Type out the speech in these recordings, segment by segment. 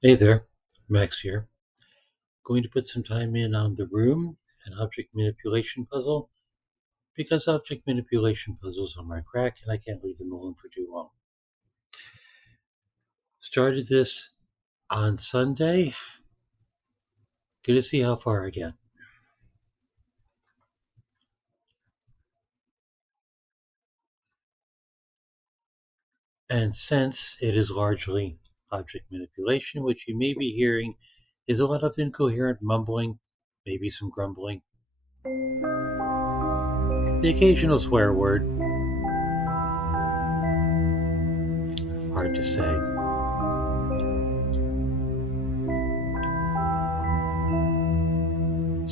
Hey there, Max here. Going to put some time in on the room, an object manipulation puzzle, because object manipulation puzzles are my crack and I can't leave them alone for too long. Started this on Sunday. Gonna see how far I get. And since it is largely object manipulation, what you may be hearing is a lot of incoherent mumbling, maybe some grumbling, the occasional swear word. Hard to say.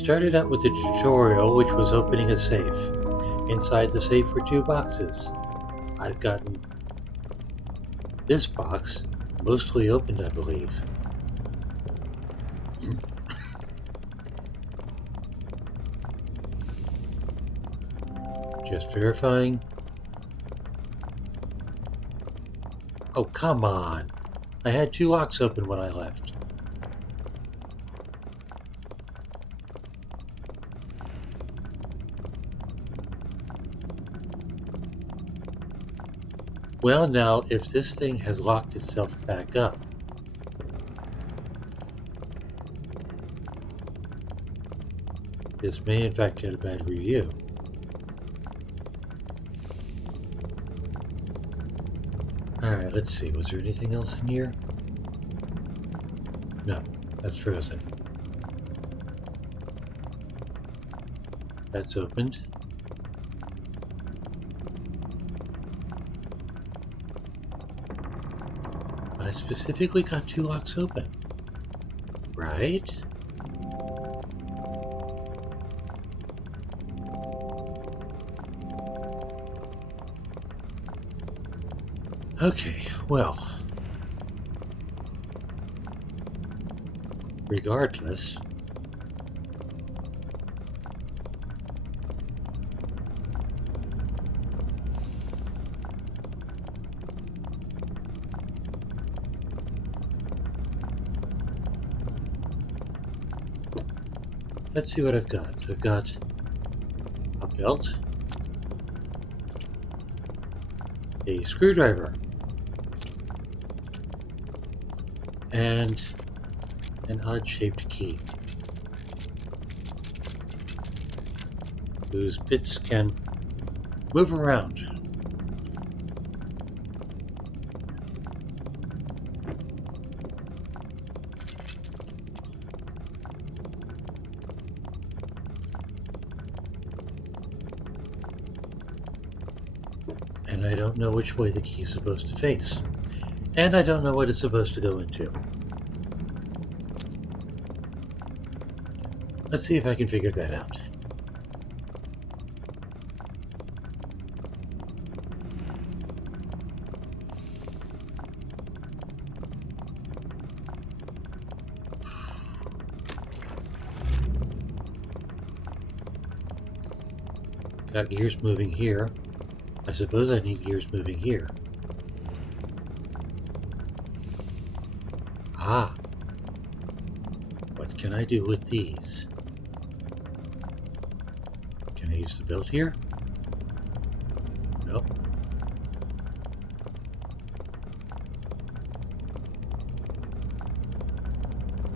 Started out with the tutorial, which was opening a safe. Inside the safe were two boxes. I've gotten this box mostly opened, I believe. Just verifying. Oh, come on. I had two locks open when I left. Well, now, if this thing has locked itself back up, this may in fact get a bad review. Alright, let's see. Was there anything else in here? No, that's frozen. That's opened. But I specifically got two locks open. Right? Okay, well, regardless, let's see what I've got. I've got a belt, a screwdriver, and an odd-shaped key, whose bits can move around. And I don't know which way the key is supposed to face. And I don't know what it's supposed to go into. Let's see if I can figure that out. Got gears moving here. I suppose I need gears moving here. Ah, what can I do with these? Can I use the belt here? Nope.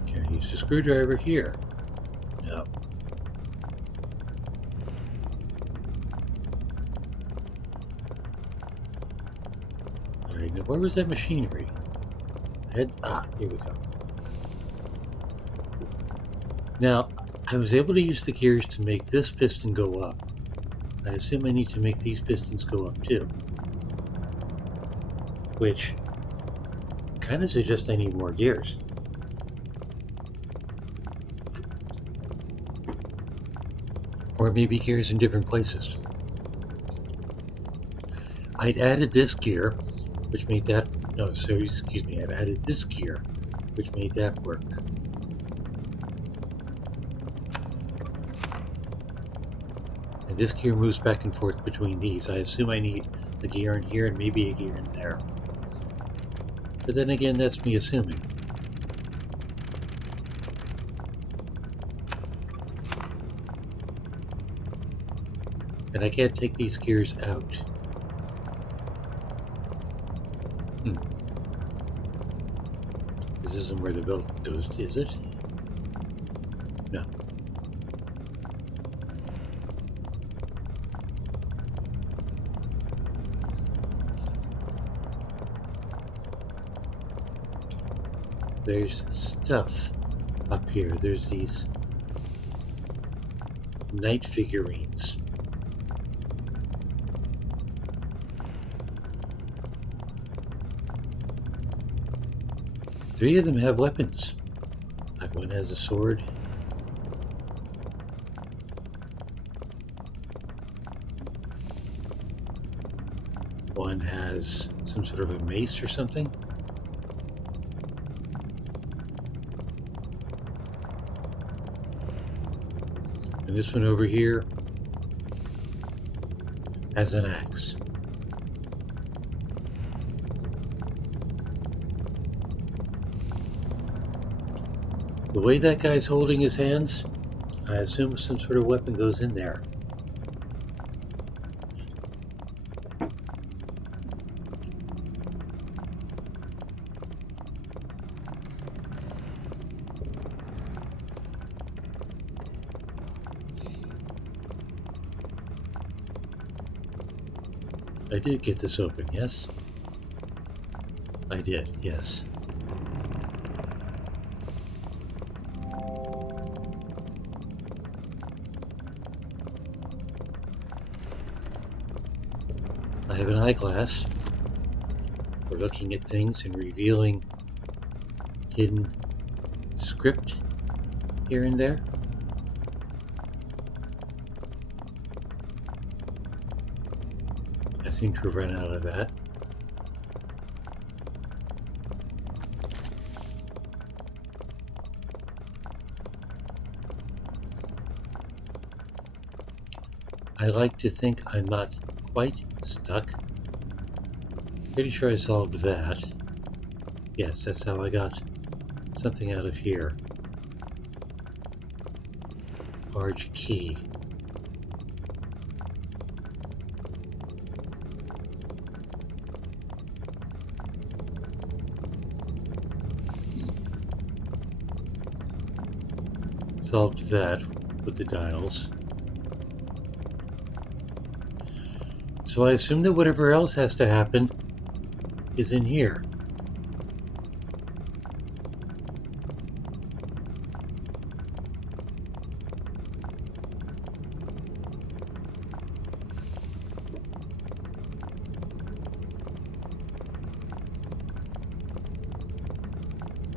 Can I use the screwdriver here? No. Alright, now where was that machinery? Here we go. Now, I was able to use the gears to make this piston go up. I assume I need to make these pistons go up too. Which kind of suggests I need more gears. Or maybe gears in different places. I'd added this gear, which made that, no, so excuse me, I've added this gear, which made that work. And this gear moves back and forth between these. I assume I need a gear in here and maybe a gear in there. But then again, that's me assuming. And I can't take these gears out. This isn't where the belt goes, is it? No. There's stuff up here. There's these knight figurines. Three of them have weapons. Like one has a sword. One has some sort of a mace or something. And this one over here has an axe. The way that guy's holding his hands, I assume some sort of weapon goes in there. I did get this open, yes? I did, yes. I have an eyeglass for looking at things and revealing hidden script here and there. I seem to have run out of that. I like to think I'm not quite stuck. Pretty sure I solved that. Yes, that's how I got something out of here. Large key. Solved that with the dials. So I assume that whatever else has to happen is in here.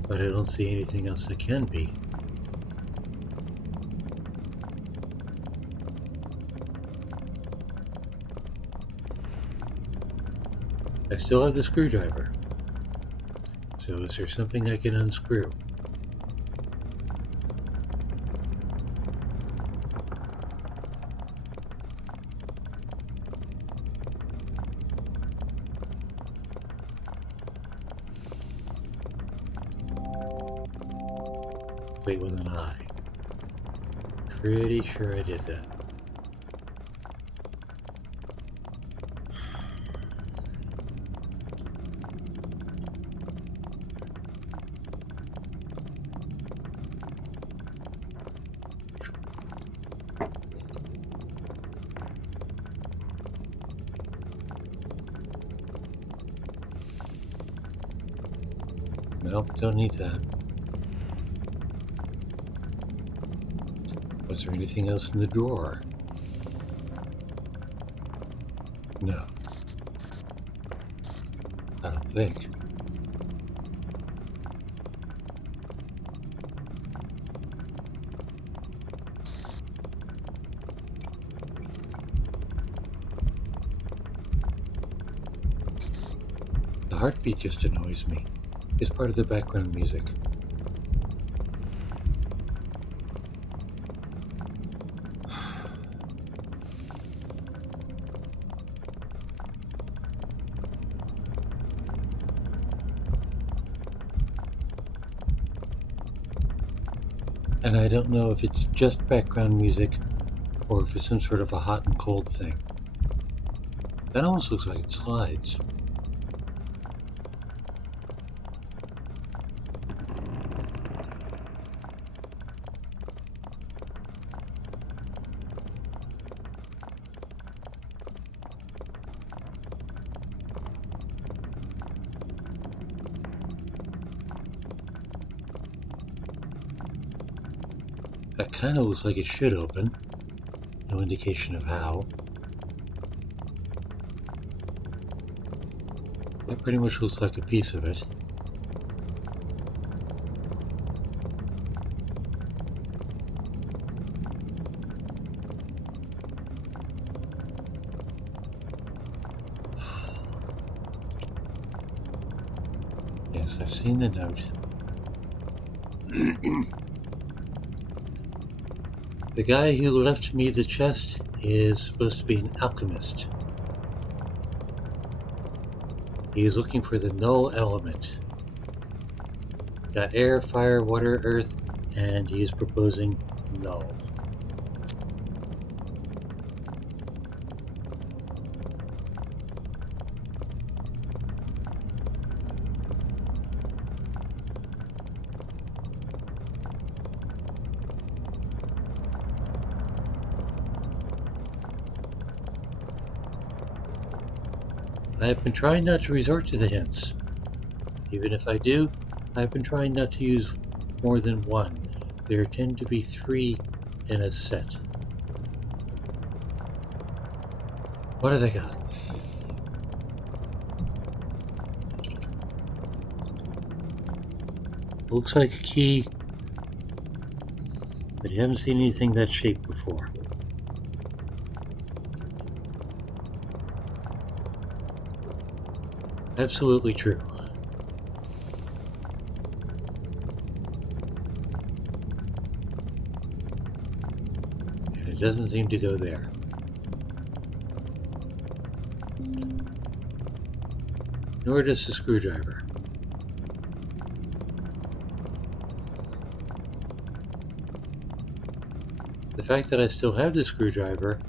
But I don't see anything else that can be. I still have the screwdriver. So is there something I can unscrew? Wait with an eye. Pretty sure I did that. Nope, don't need that. Was there anything else in the drawer? No. I don't think. The heartbeat just annoys me. It's part of the background music. And I don't know if it's just background music or if it's some sort of a hot and cold thing. That almost looks like it slides. That kind of looks like it should open. No indication of how. That pretty much looks like a piece of it. Yes, I've seen the note. The guy who left me the chest is supposed to be an alchemist. He is looking for the null element. Got air, fire, water, earth, and he is proposing null. I have been trying not to resort to the hints. Even if I do, I've been trying not to use more than one. There tend to be 3 in a set. What do they got? Looks like a key, but you haven't seen anything that shape before. Absolutely true. And it doesn't seem to go there. Nor does the screwdriver. The fact that I still have the screwdriver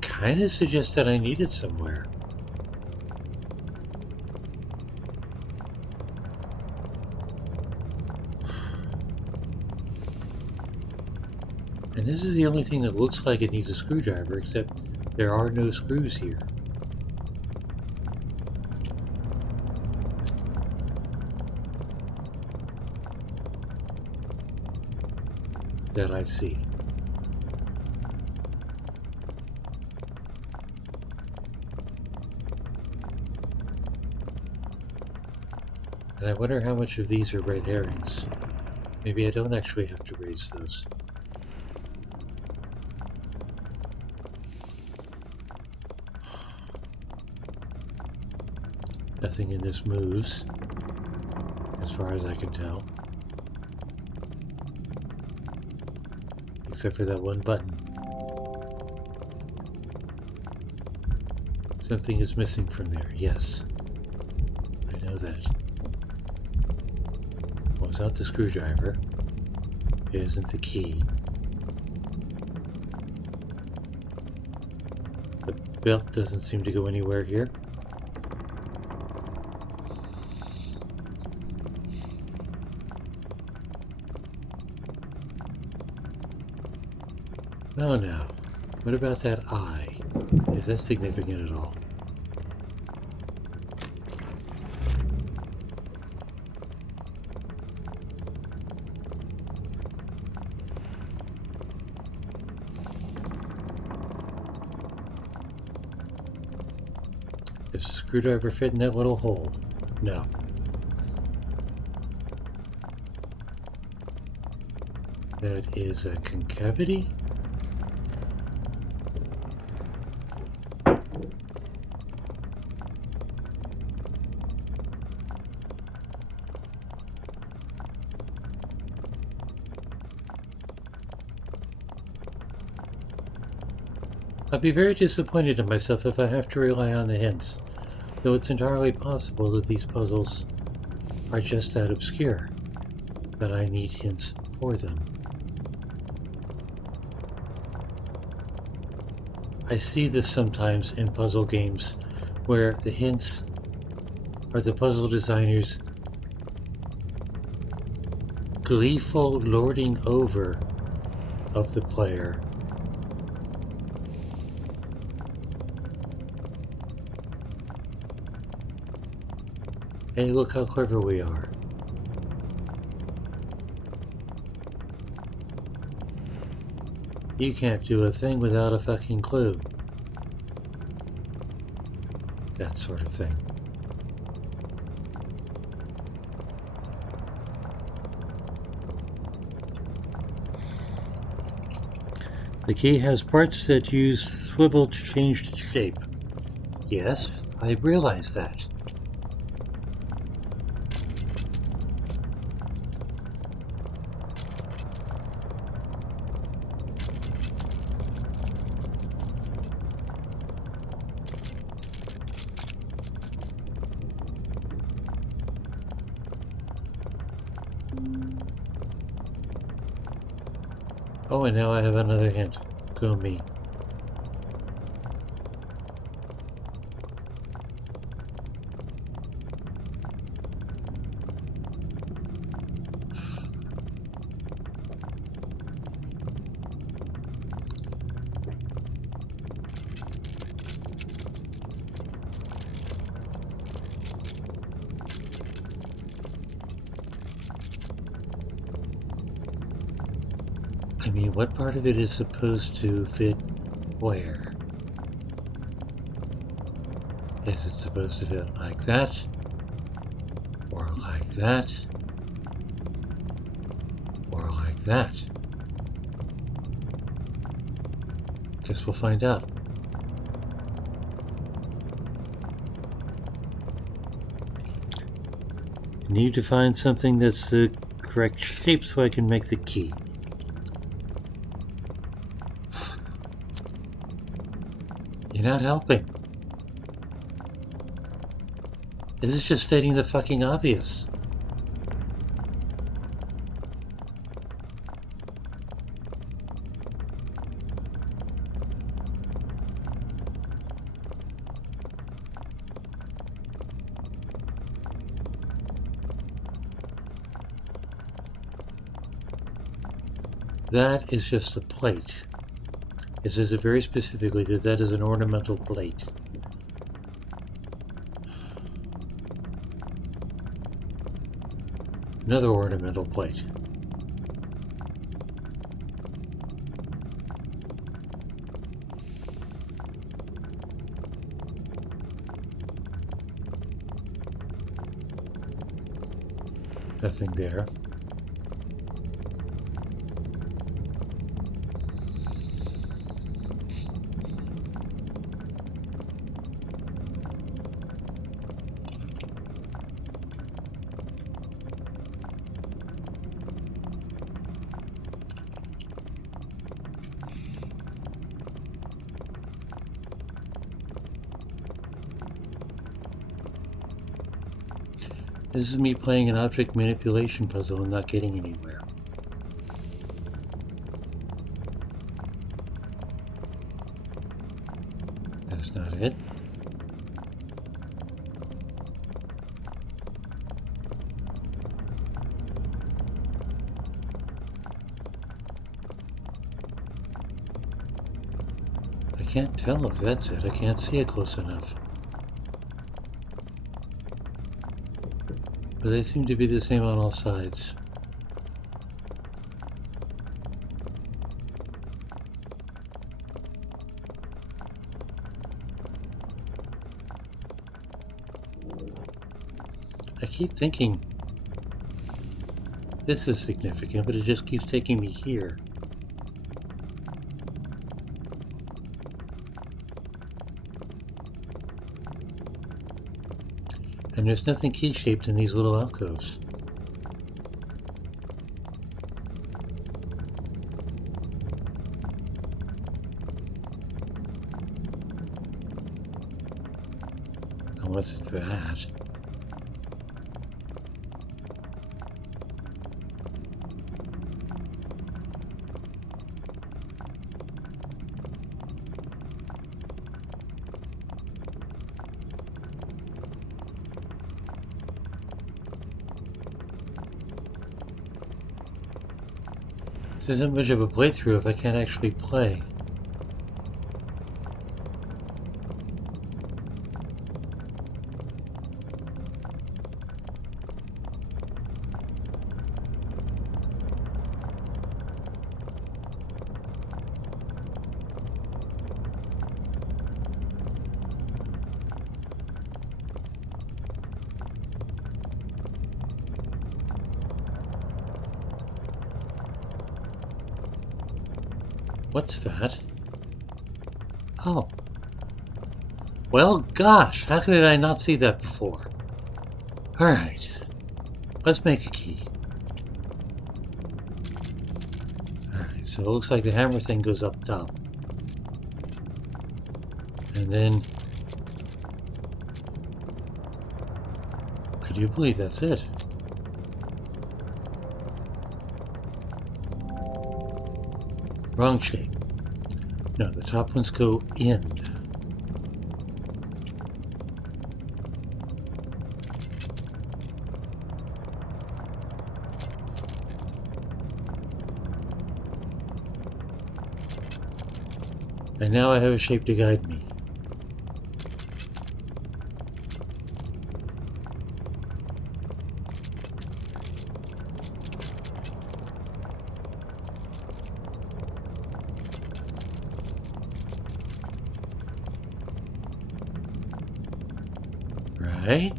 kind of suggests that I need it somewhere. And this is the only thing that looks like it needs a screwdriver, except there are no screws here. That I see. And I wonder how much of these are red herrings. Maybe I don't actually have to raise those. Nothing in this moves, as far as I can tell. Except for that one button. Something is missing from there, yes. I know that. Well, it's not the screwdriver. It isn't the key. The belt doesn't seem to go anywhere here. Oh no. What about that eye? Is that significant at all? Does the screwdriver fit in that little hole? No. That is a concavity? I'll be very disappointed in myself if I have to rely on the hints, though it's entirely possible that these puzzles are just that obscure, that I need hints for them. I see this sometimes in puzzle games where the hints are the puzzle designers gleeful lording over of the player. Hey, look how clever we are. You can't do a thing without a fucking clue. That sort of thing. The key has parts that use swivel to change shape. Yes, I realize that. Oh, and now I have another hint. Go me. I mean, what part of it is supposed to fit where? Is it supposed to fit like that? Or like that? Or like that? Guess we'll find out. Need to find something that's the correct shape so I can make the key. You're not helping. This is just stating the fucking obvious. That is just a plate. It says it very specifically that that is an ornamental plate. Another ornamental plate. Nothing there. This is me playing an object manipulation puzzle and not getting anywhere. That's not it. I can't tell if that's it. I can't see it close enough. But they seem to be the same on all sides. I keep thinking this is significant, but it just keeps taking me here. And there's nothing key-shaped in these little alcoves. Unless it's that. This isn't much of a playthrough if I can't actually play. What's that? Oh. Well, gosh, how did I not see that before? Alright. Let's make a key. Alright, so it looks like the hammer thing goes up top. And then... I do believe that's it. Wrong shape. No, the top ones go in. And now I have a shape to guide me. Right?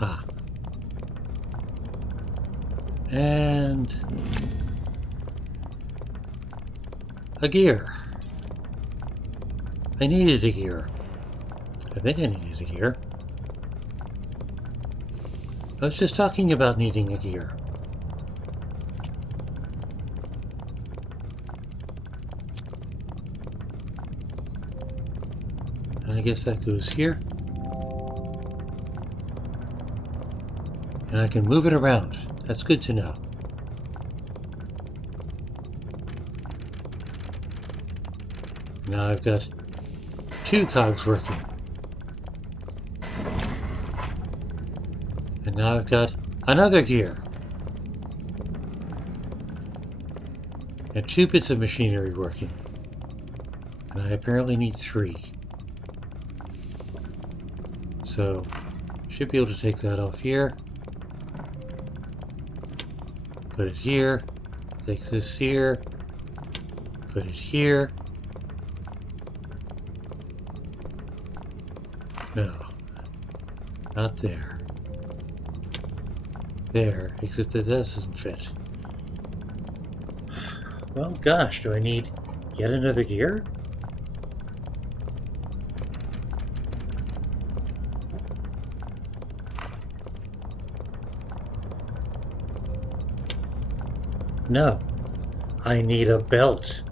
Ah. And... a gear. I needed a gear. I think I needed a gear. I was just talking about needing a gear. And I guess that goes here. And I can move it around. That's good to know. Now I've got 2 cogs working. And now I've got another gear. And 2 bits of machinery working. And I apparently need 3. So, should be able to take that off here. Put it here. Take this here. Put it here. No. Not there. There, except that doesn't fit. Well, gosh, do I need yet another gear? No, I need a belt.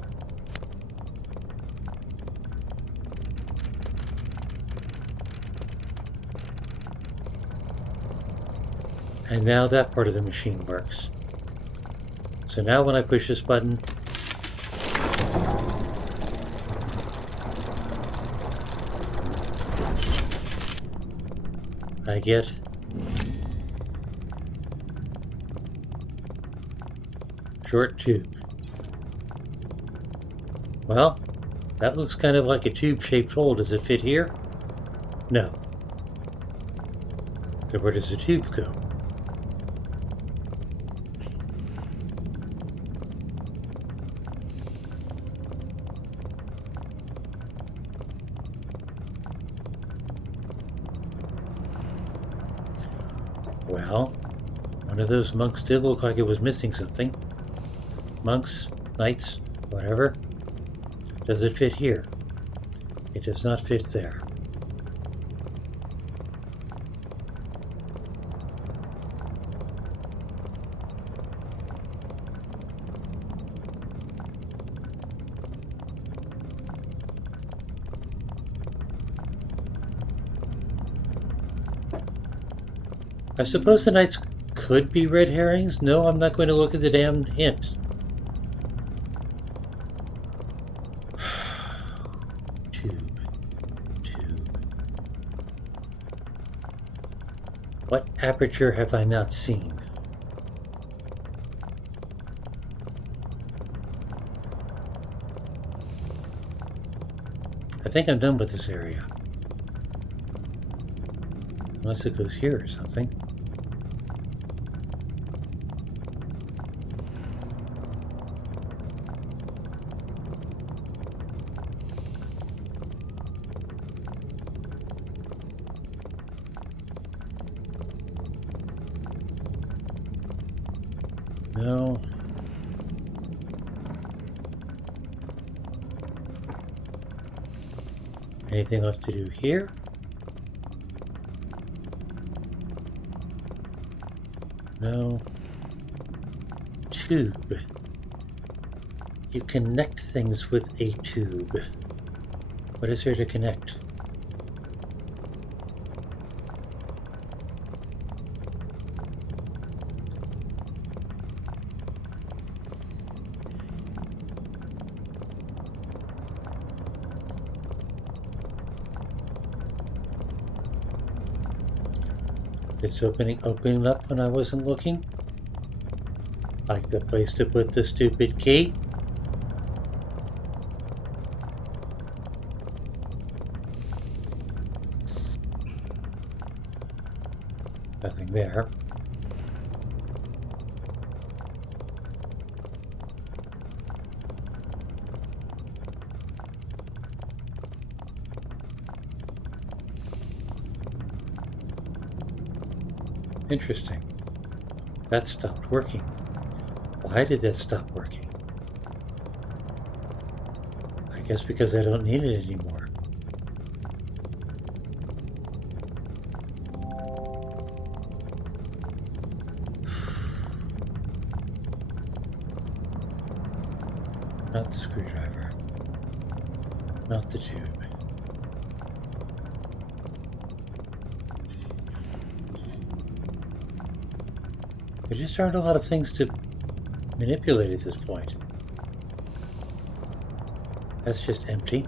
And now that part of the machine works. So now when I push this button, I get short tube. Well, that looks kind of like a tube-shaped hole. Does it fit here? No. So where does the tube go? Well, one of those monks did look like it was missing something. Monks, knights, whatever. Does it fit here? It does not fit there. I suppose the knights could be red herrings. No, I'm not going to look at the damn hint. Tube. aperture have I not seen? I think I'm done with this area. Unless it goes here or something. No. Anything left to do here? No. Tube. You connect things with a tube. What is there to connect? It's opening up when I wasn't looking. Like the place to put the stupid key. Nothing there. Interesting. That stopped working. Why did that stop working? I guess because I don't need it anymore. Not the screwdriver. Not the tube. There just aren't a lot of things to manipulate at this point. That's just empty.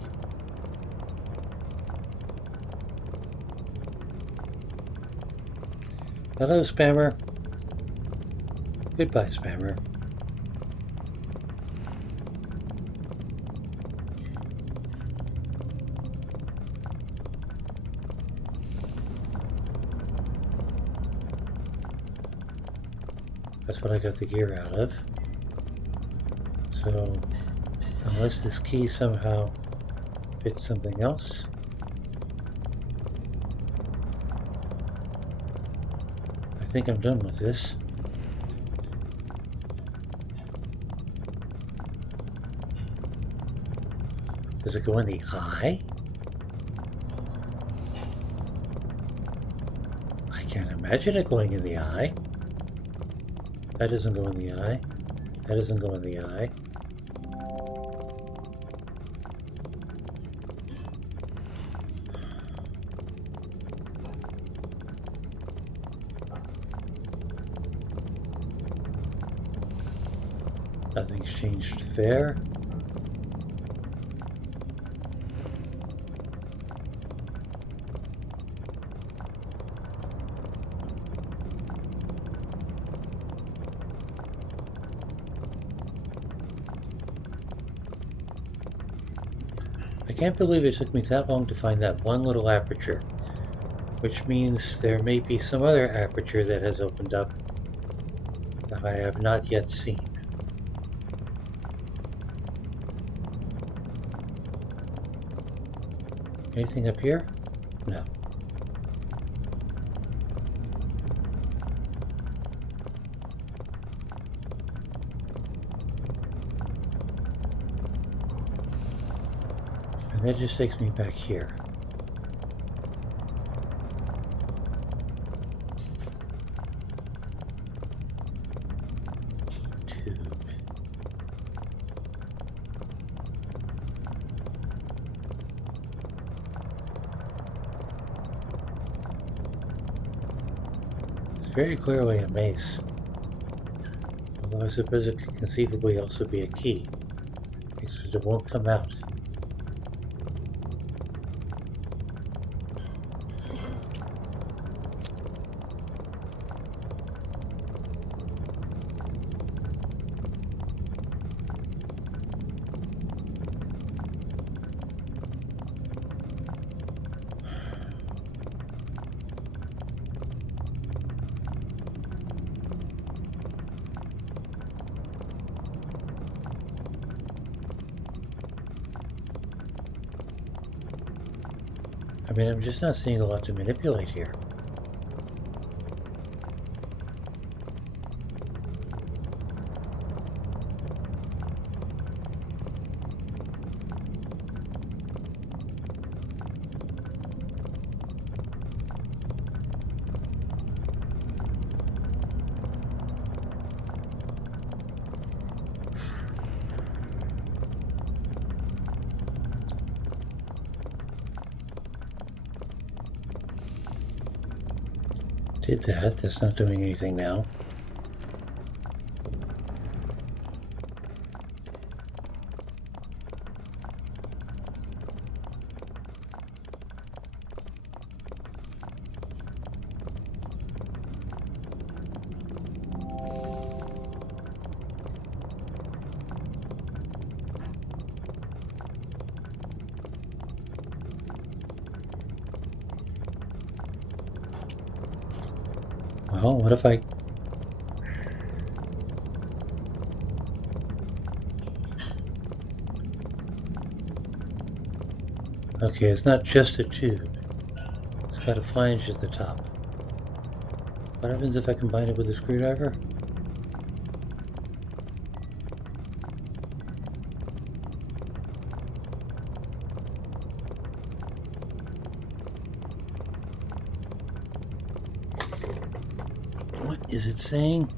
Hello, spammer. Goodbye, spammer. That's what I got the gear out of. So, unless this key somehow fits something else. I think I'm done with this. Does it go in the eye? I can't imagine it going in the eye. That doesn't go in the eye. That doesn't go in the eye. Nothing's changed there. I can't believe it took me that long to find that one little aperture, which means there may be some other aperture that has opened up that I have not yet seen. Anything up here? No. And that just takes me back here. Tube. It's very clearly a mace. Although I suppose it could conceivably also be a key, because it won't come out. I mean, I'm just not seeing a lot to manipulate here. Did that. That's not doing anything now. Well, what if I... Okay, it's not just a tube. It's got a flange at the top. What happens if I combine it with a screwdriver? What is it saying?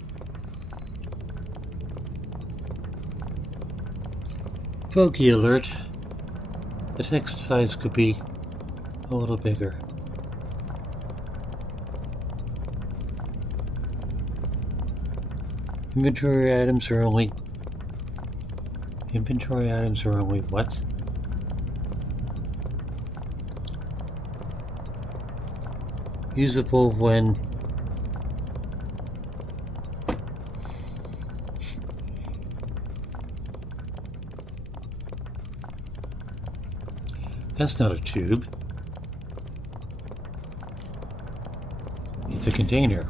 Bogey alert. The text size could be a little bigger. Inventory items are only what? Usable when that's not a tube. It's a container.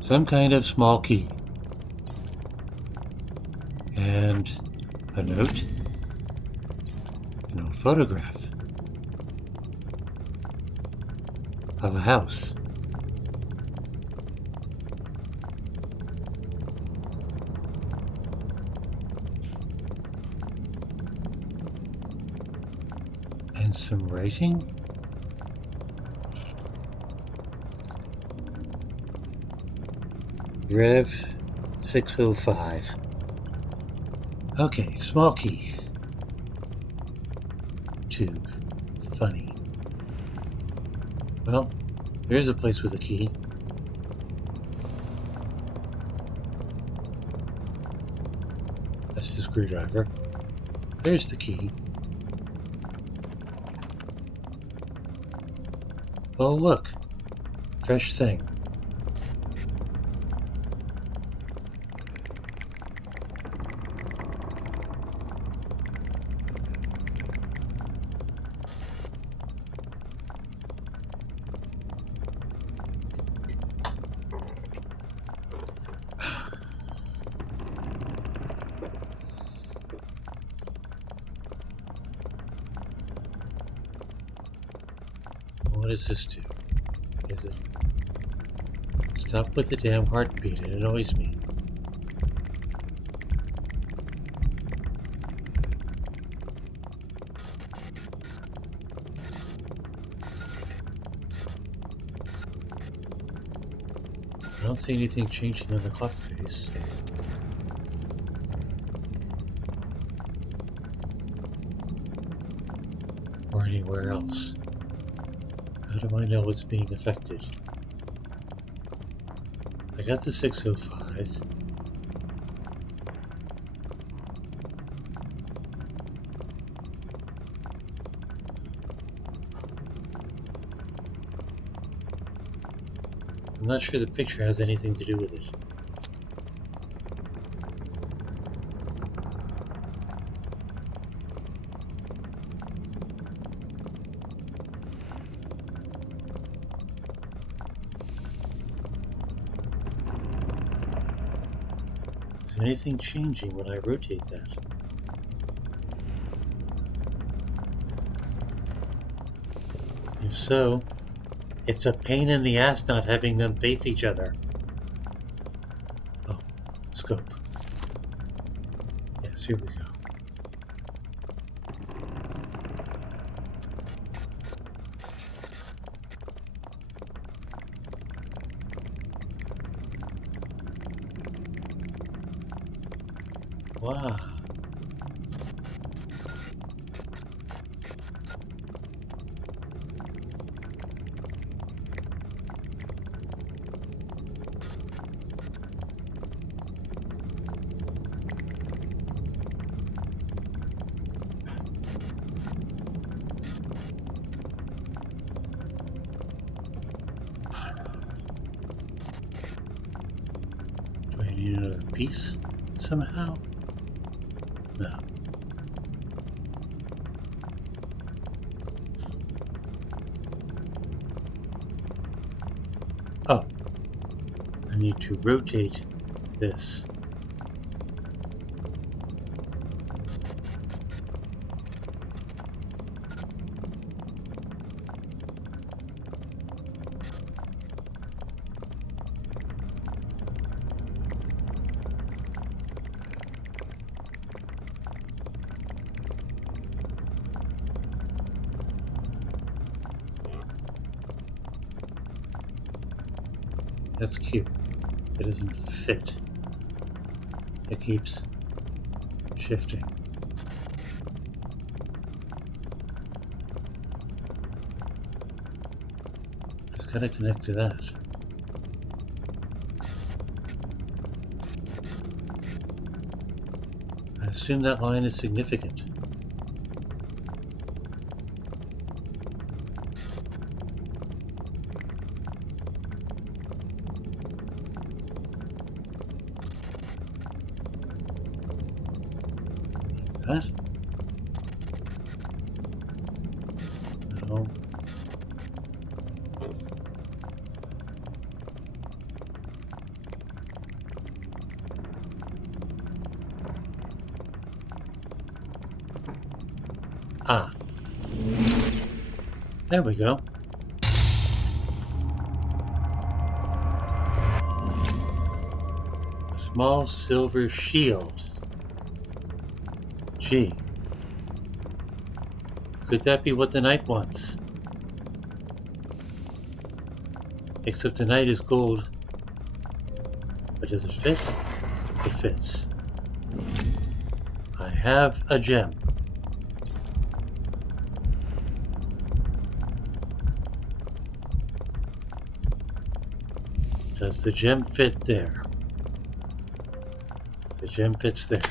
Some kind of small key. And a note. An old photograph of a house. And some writing. Rev 605. Okay, small key. Tube. Funny. Well, here's a place with a key. That's the screwdriver. There's the key. Oh, look. Fresh thing. What does this do? Is it... Stop with the damn heartbeat, it annoys me. I don't see anything changing on the clock face. Or anywhere else. How do I know what's being affected? I got the 605. I'm not sure the picture has anything to do with it. Is anything changing when I rotate that? If so, it's a pain in the ass not having them face each other. Oh, scope. Yes, here we go. Wow. Do I need another piece somehow? No. Oh, I need to rotate this. That's cute. It doesn't fit. It keeps shifting. Just gotta connect to that. I assume that line is significant. That? No. Ah. There we go. A small silver shield. Gee. Could that be what the knight wants? Except the knight is gold. But does it fit? It fits. I have a gem. Does the gem fit there? The gem fits there.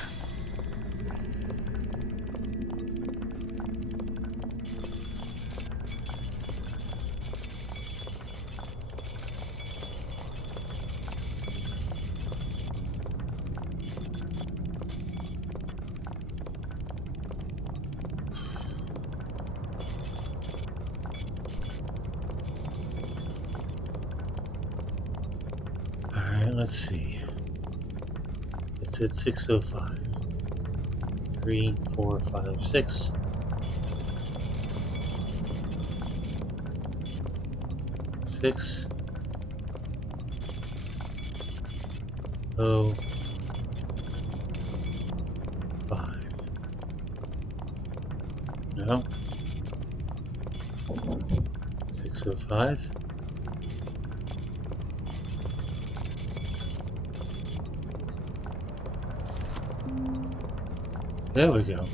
Alright, let's see. It's at 6:05. 3, 4, 5, 6. 6. Oh. 5. No. 6:05. There we go.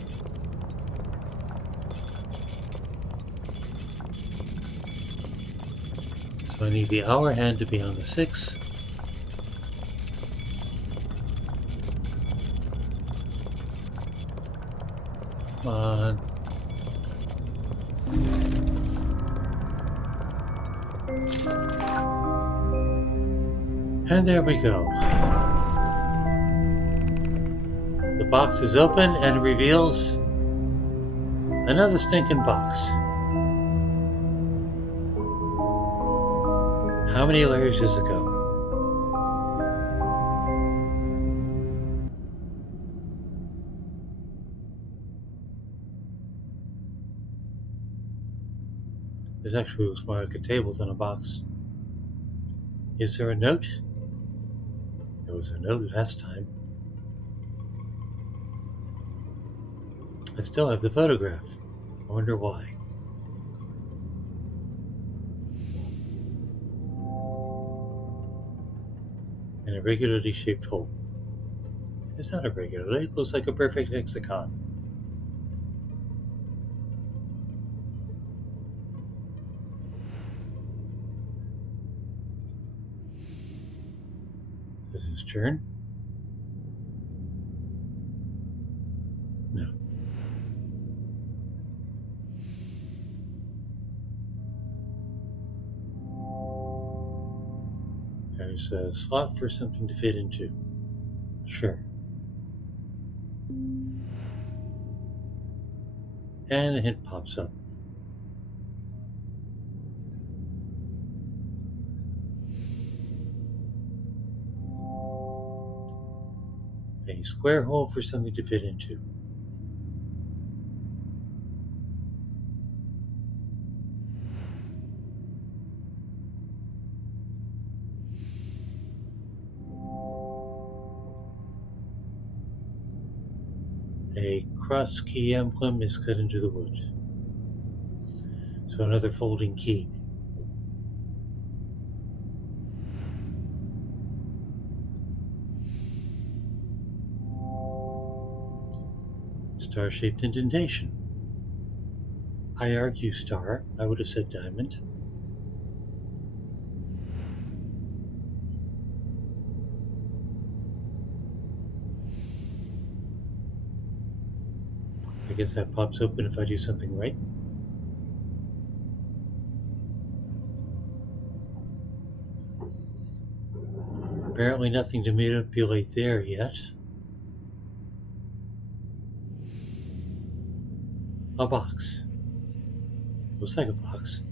So I need the hour hand to be on the 6. Come on. And there we go. The box is open and reveals another stinking box. How many layers does it go? This actually looks more like a table than a box. Is there a note? There was a note last time. I still have the photograph. I wonder why. An irregularly shaped hole. It's not irregular, it looks like a perfect hexagon. Does this turn? No. There's a slot for something to fit into. Sure. And a hint pops up. A square hole for something to fit into. A cross key emblem is cut into the wood. So another folding key. Star-shaped indentation. I argue star. I would have said diamond. I guess that pops open if I do something right. Apparently nothing to manipulate there yet. A box. Looks like a box.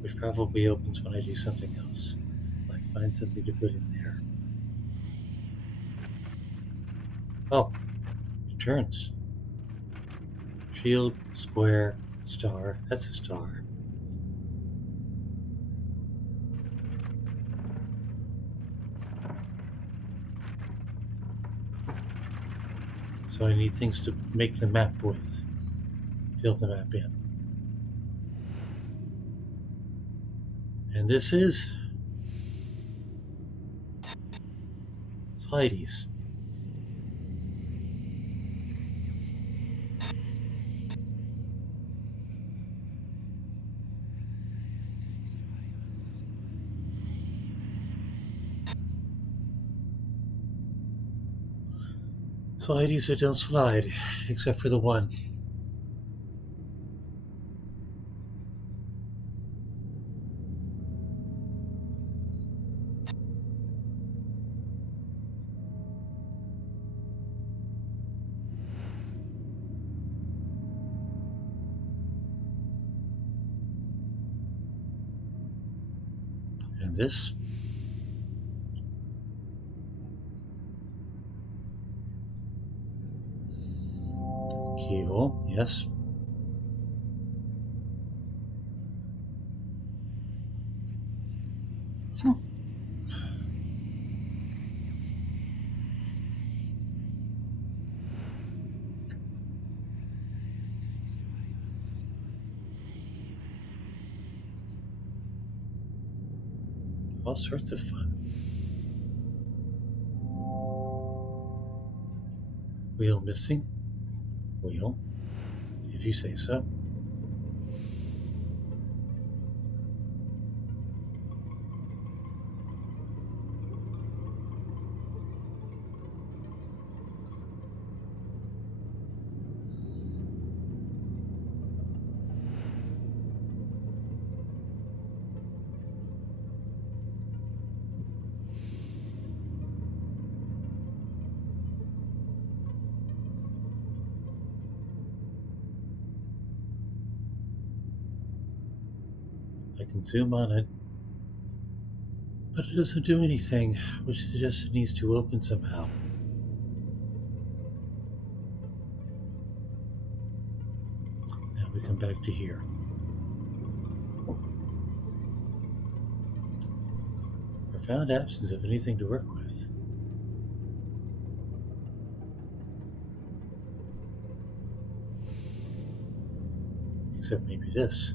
Which probably opens when I do something else. Like find something to put in there. Oh, it turns. Shield, square, star. That's a star. So I need things to make the map with. Fill the map in. And this is Slideys. Slideys that don't slide, except for the one. And this. Keyhole, yes. All sorts of fun. Wheel missing. Wheel, if you say so. I can zoom on it, but it doesn't do anything, which suggests it needs to open somehow. come back to here. Profound absence of anything to work with. Except maybe this.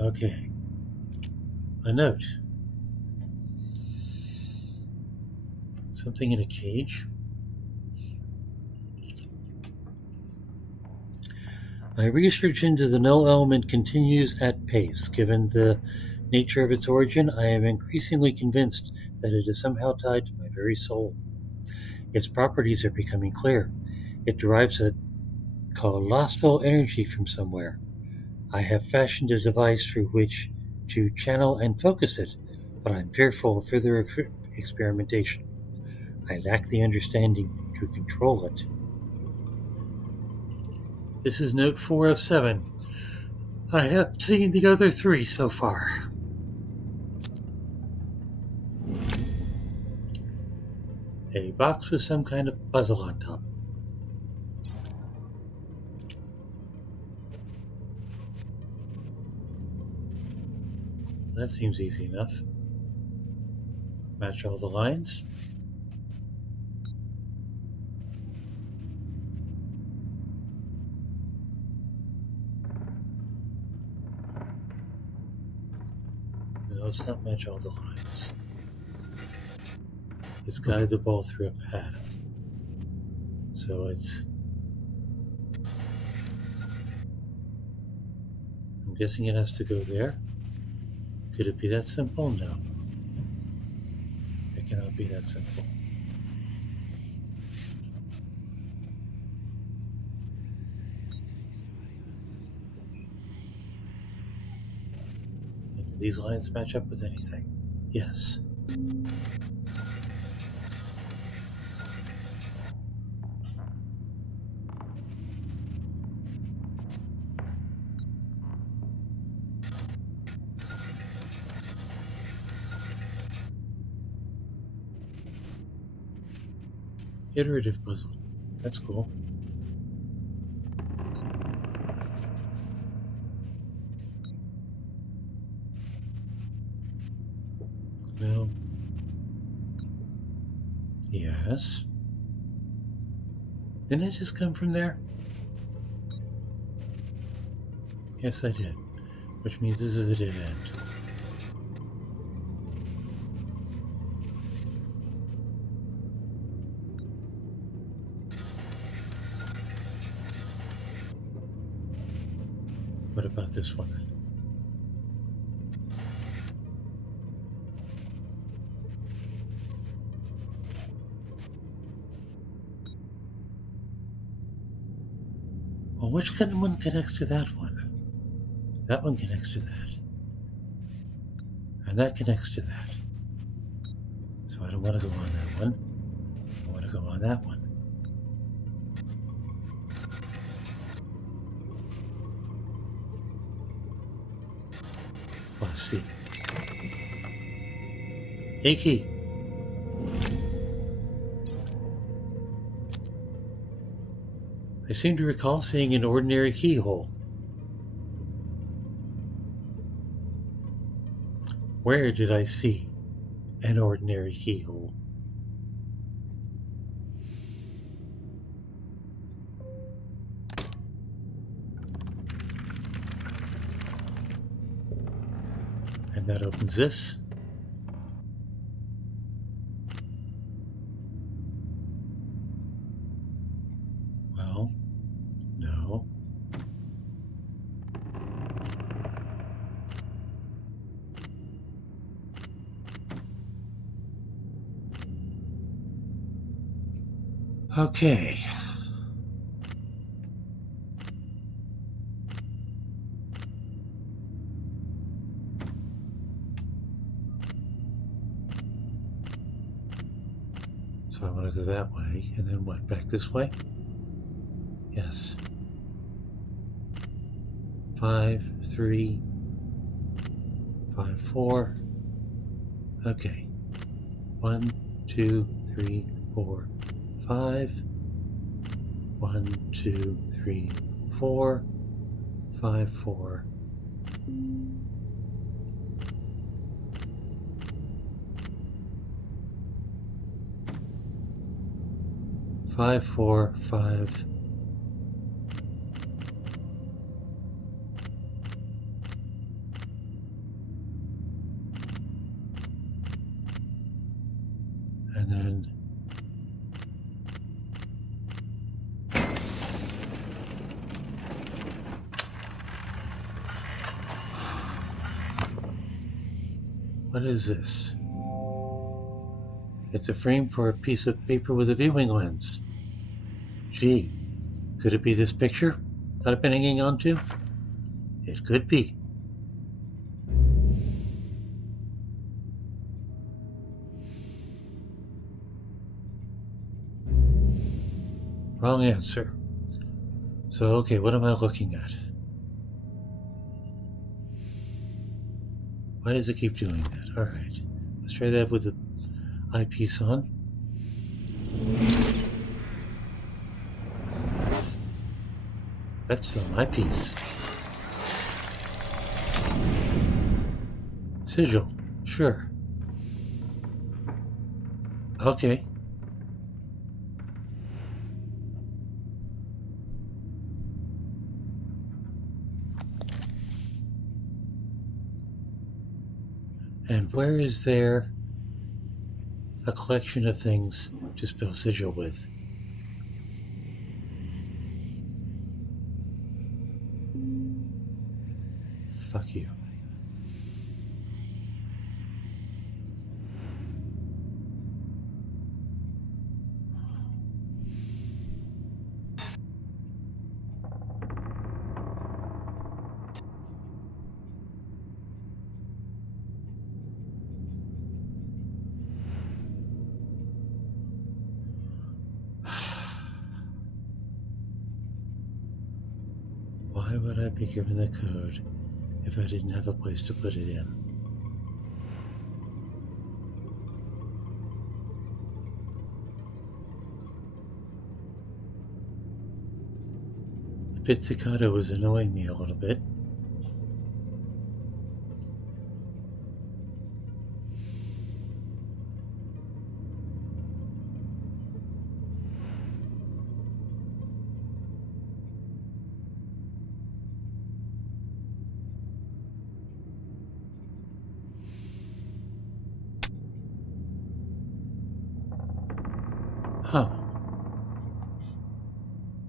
Okay. A note. Something in a cage? My research into the null element continues at pace. Given the nature of its origin, I am increasingly convinced that it is somehow tied to my very soul. Its properties are becoming clear. It derives a colossal energy from somewhere. I have fashioned a device through which to channel and focus it, but I'm fearful of further experimentation. I lack the understanding to control it. This is note 4 of 7. I have seen the other 3 so far. A box with some kind of puzzle on top. That seems easy enough. Match all the lines. No, it's not match all the lines. It's guide the ball through a path. So it's... I'm guessing it has to go there. Could it be that simple? No. It cannot be that simple. And do these lines match up with anything? Yes. Iterative puzzle. That's cool. No. Yes. Didn't it just come from there? Yes, I did. Which means this is a dead end. What about this one? Well, which one connects to that one? That one connects to that. And that connects to that. So I don't want to go on that one. I want to go on that one. Let's see. Hey, key. I seem to recall seeing an ordinary keyhole. Where did I see an ordinary keyhole? And that opens this. Well, no. Okay. So I want to go that way, and then what, back this way? Yes. 5, 3, 5, 4. Okay. 1, 2, 3, 4, 5. 1, 2, 3, 4, 5, 4. Five, 4, 5. And then what is this? It's a frame for a piece of paper with a viewing lens. Gee, could it be this picture that I've been hanging on to? It could be. Wrong answer. So, okay, what am I looking at? Why does it keep doing that? Alright, let's try that with the eyepiece on. That's still an eyepiece. Sigil, sure. Okay. And where is there a collection of things to spell sigil with? Fuck you. Why would I be given the code if I didn't have a place to put it in? The pizzicato is annoying me a little bit. Huh.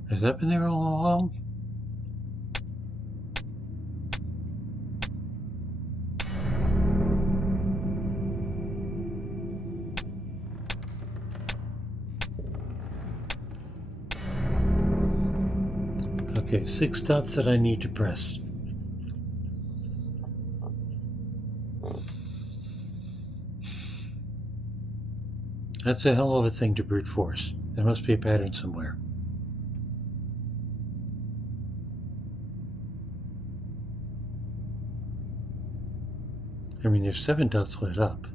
Has that been there all along? Okay, 6 dots that I need to press. That's a hell of a thing to brute force. There must be a pattern somewhere. I mean, there's 7 dots lit up.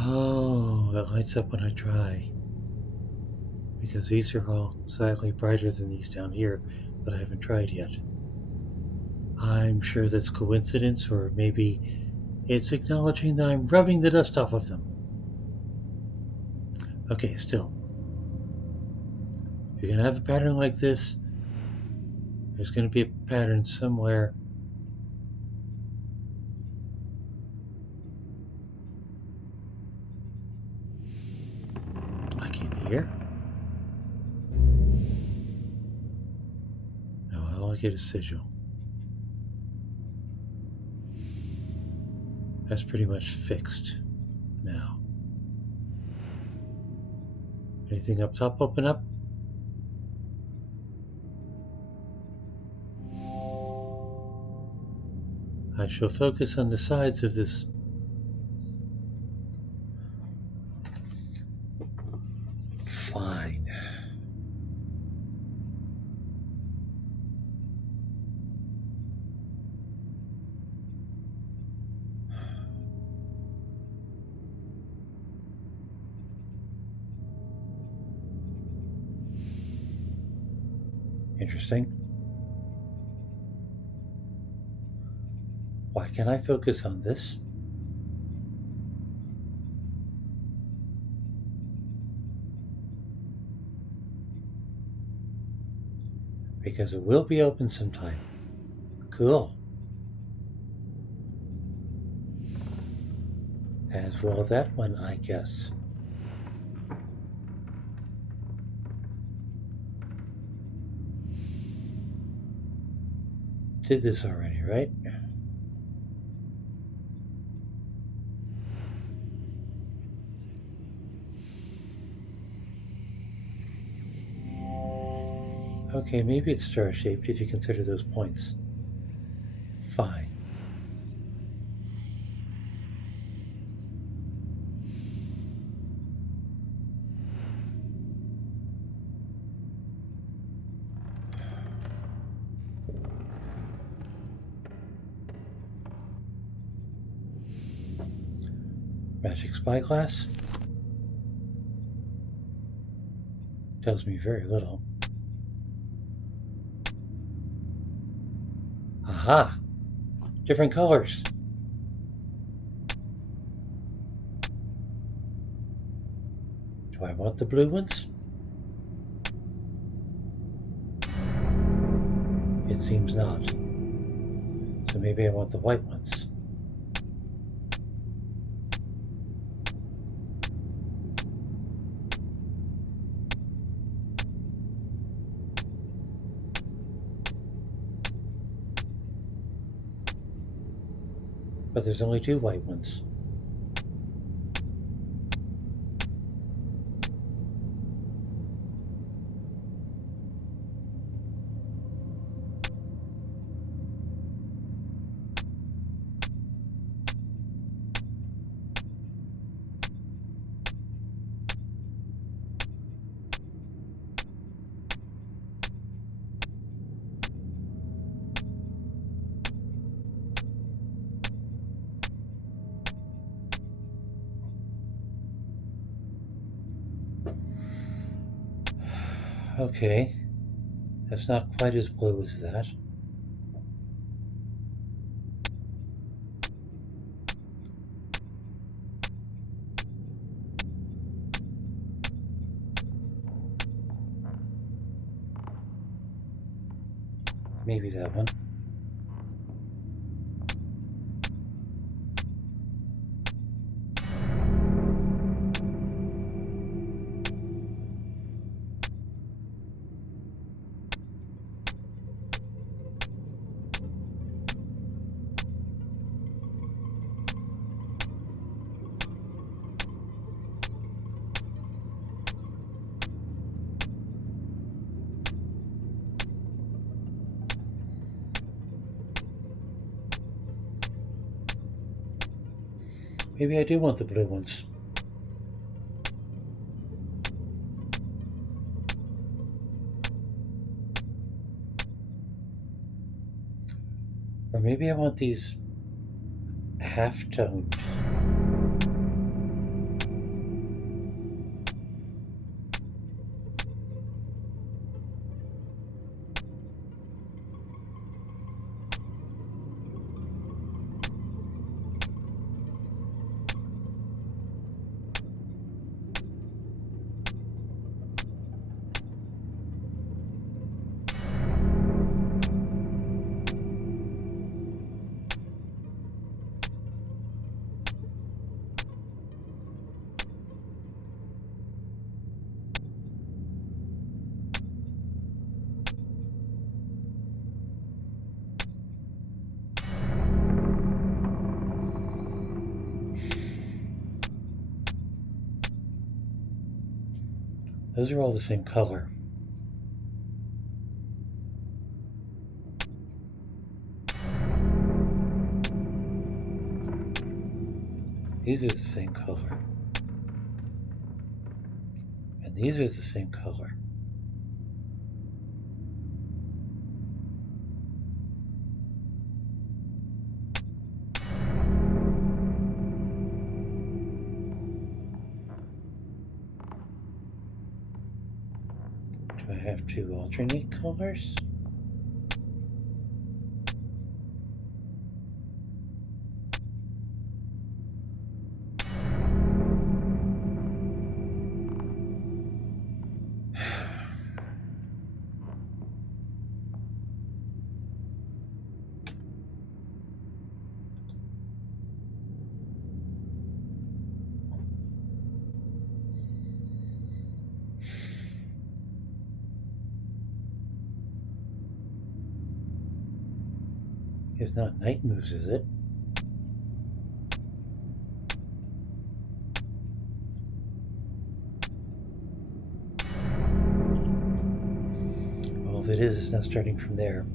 Oh, it lights up when I try. Because these are all slightly brighter than these down here that I haven't tried yet. I'm sure that's coincidence, or maybe it's acknowledging that I'm rubbing the dust off of them. Okay, still. If you're going to have a pattern like this, there's going to be a pattern somewhere. Like in here? No, all I get is sigil. That's pretty much fixed now. Anything up top open up? I shall focus on the sides of this. Interesting. Why can't I focus on this? Because it will be open sometime. Cool. As will that one, I guess. Did this already, right? Okay, maybe it's star-shaped if you consider those points. Fine. Magic spyglass? Tells me very little. Aha! Different colors. Do I want the blue ones? It seems not. So maybe I want the white ones. But there's only 2 white ones. Okay, that's not quite as blue as that. Maybe that one. Maybe I do want the blue ones. Or maybe I want these half-toned. Those are all the same color. These are the same color. And these are the same color. Do I have to to alternate colors. It's not night moves, is it? Well, if it is, it's not starting from there.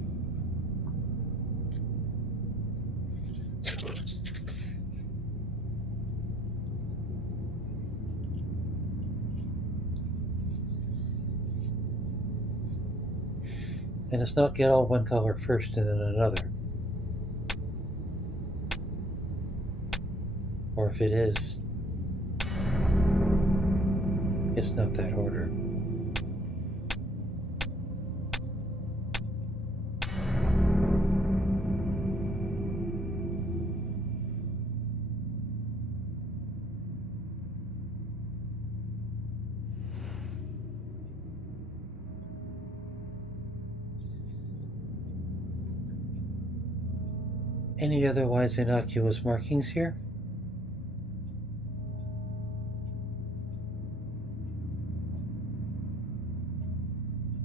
And it's not get all one color first and then another. Or if it is, it's not that order. Any otherwise innocuous markings here?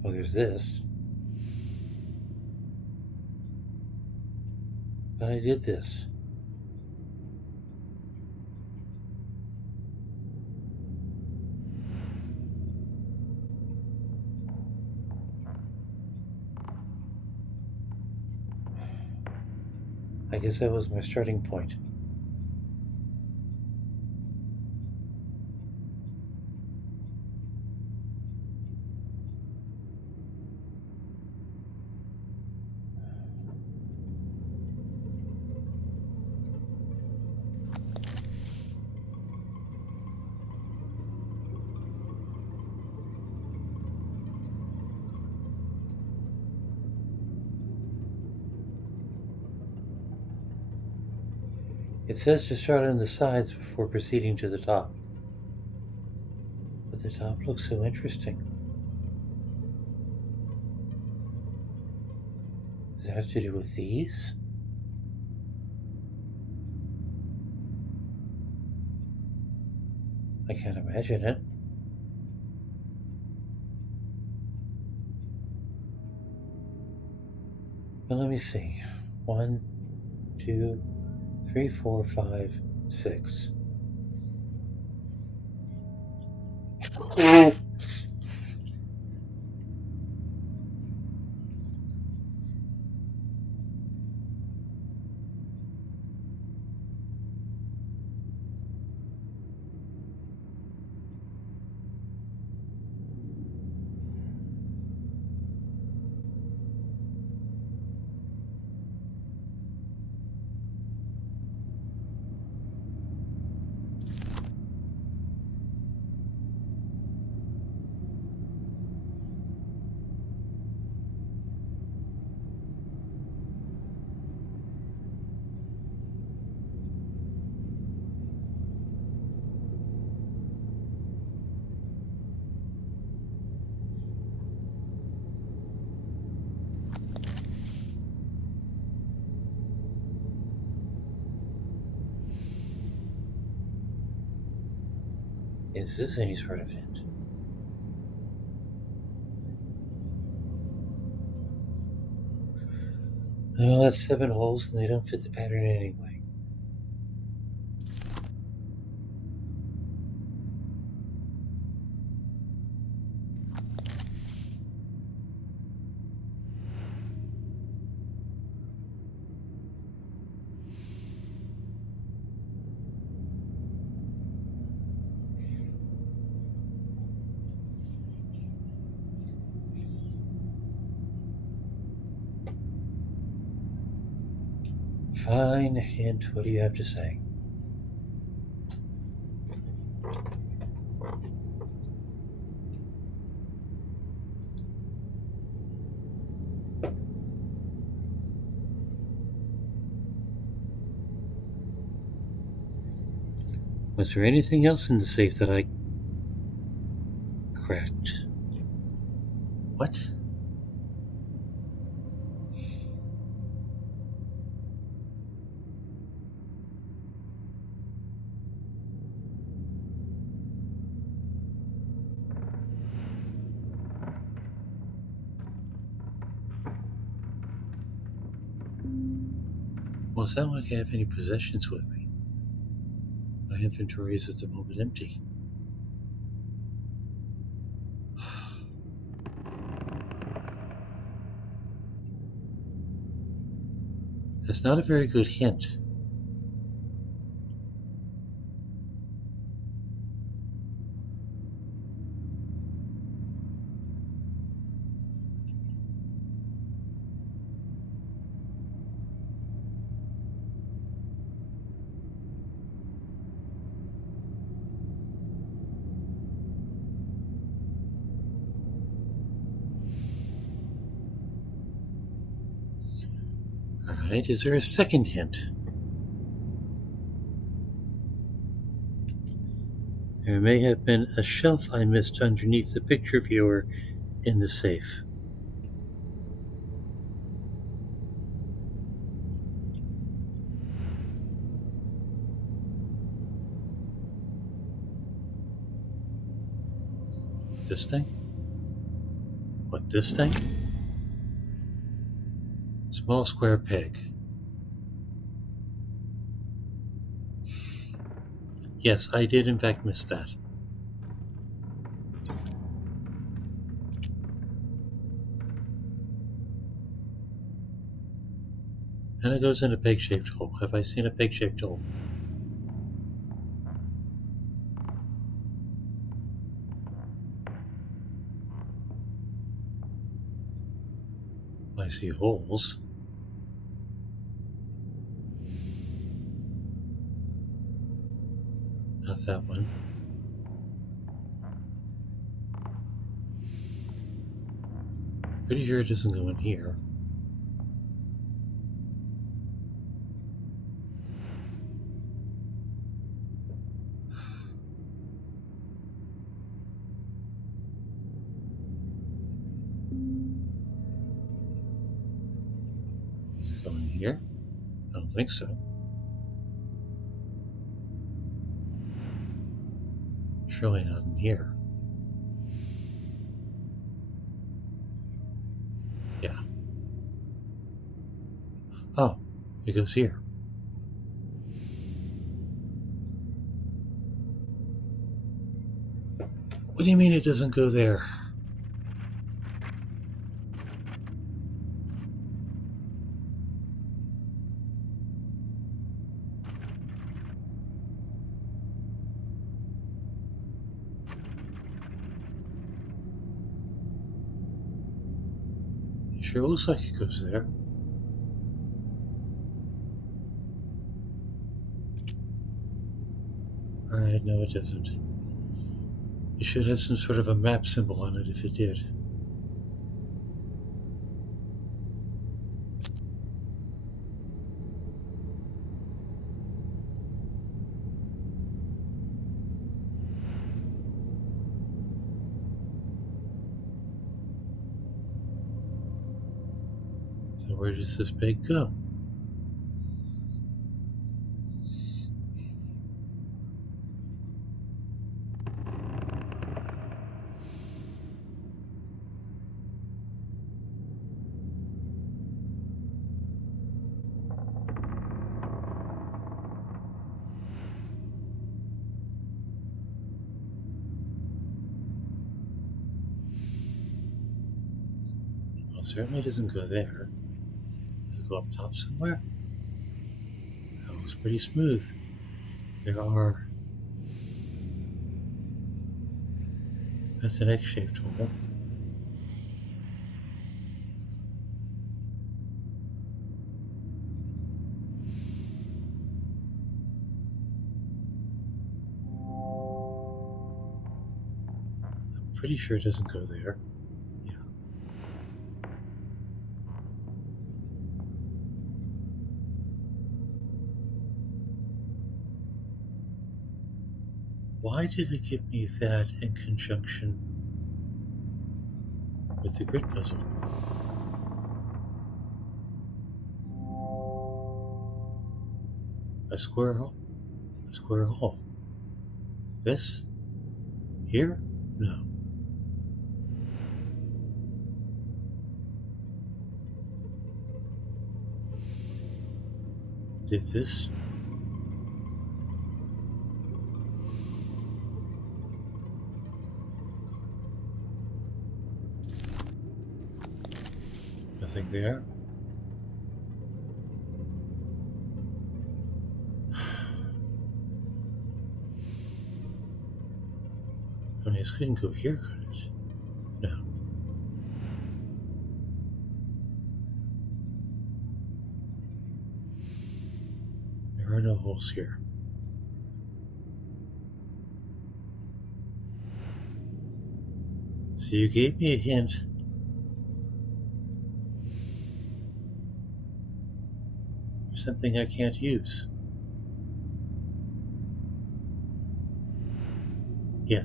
Oh, there's this. But I did this. I guess that was my starting point. It says to start on the sides before proceeding to the top. But the top looks so interesting. Does that have to do with these? I can't imagine it. But let me see. 1, 2, 3, 4, 5, 6. Is this any sort of hint? No, that's 7 holes and they don't fit the pattern anyway. Fine hint, what do you have to say? Was there anything else in the safe that I cracked? What? Well, it's not like I have any possessions with me. My inventory is at the moment empty. That's not a very good hint. Alright, is there a second hint? There may have been a shelf I missed underneath the picture viewer in the safe. This thing? What, this thing? Small square peg. Yes, I did in fact miss that. And it goes in a peg-shaped hole. Have I seen a peg-shaped hole? I see holes. Not that one. Pretty sure it doesn't go in here. Does it go in here? I don't think so. Surely not in here. Yeah. Oh, it goes here. What do you mean it doesn't go there? It sure looks like it goes there. Alright, no it doesn't. It should have some sort of a map symbol on it if it did. So where does this peg go? Well, it certainly doesn't go there. Does it go up top somewhere? That looks pretty smooth. There are... That's an X-shaped hole. I'm pretty sure it doesn't go there. Yeah. Why did it give me that in conjunction with the grid puzzle? A square hole? A square hole. This? Here? No. Did this? Nothing there. I mean, it couldn't go here, could it? No. There are no holes here. So you gave me a hint. For something I can't use. Yeah.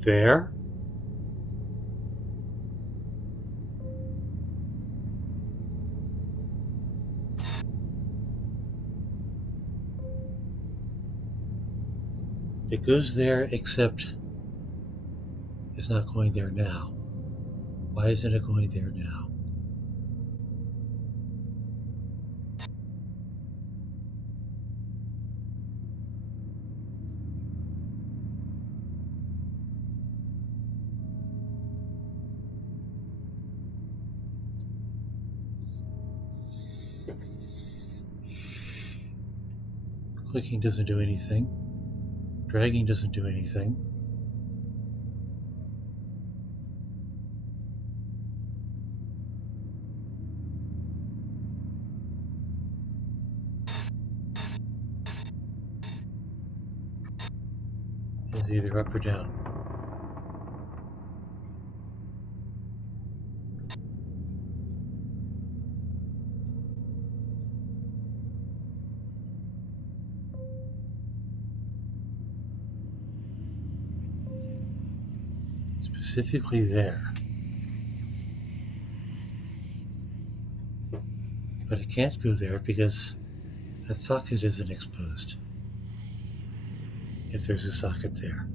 There? It goes there, except it's not going there now. Why isn't it going there now? Clicking doesn't do anything. Dragging doesn't do anything. It's either up or down. Specifically there. But it can't go there because that socket isn't exposed. If there's a socket there.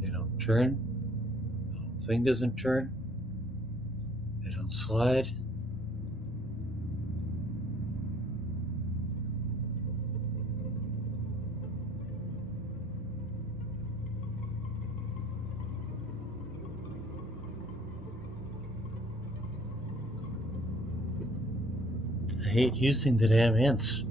They don't turn. The thing doesn't turn. They don't slide. I hate using the damn hints.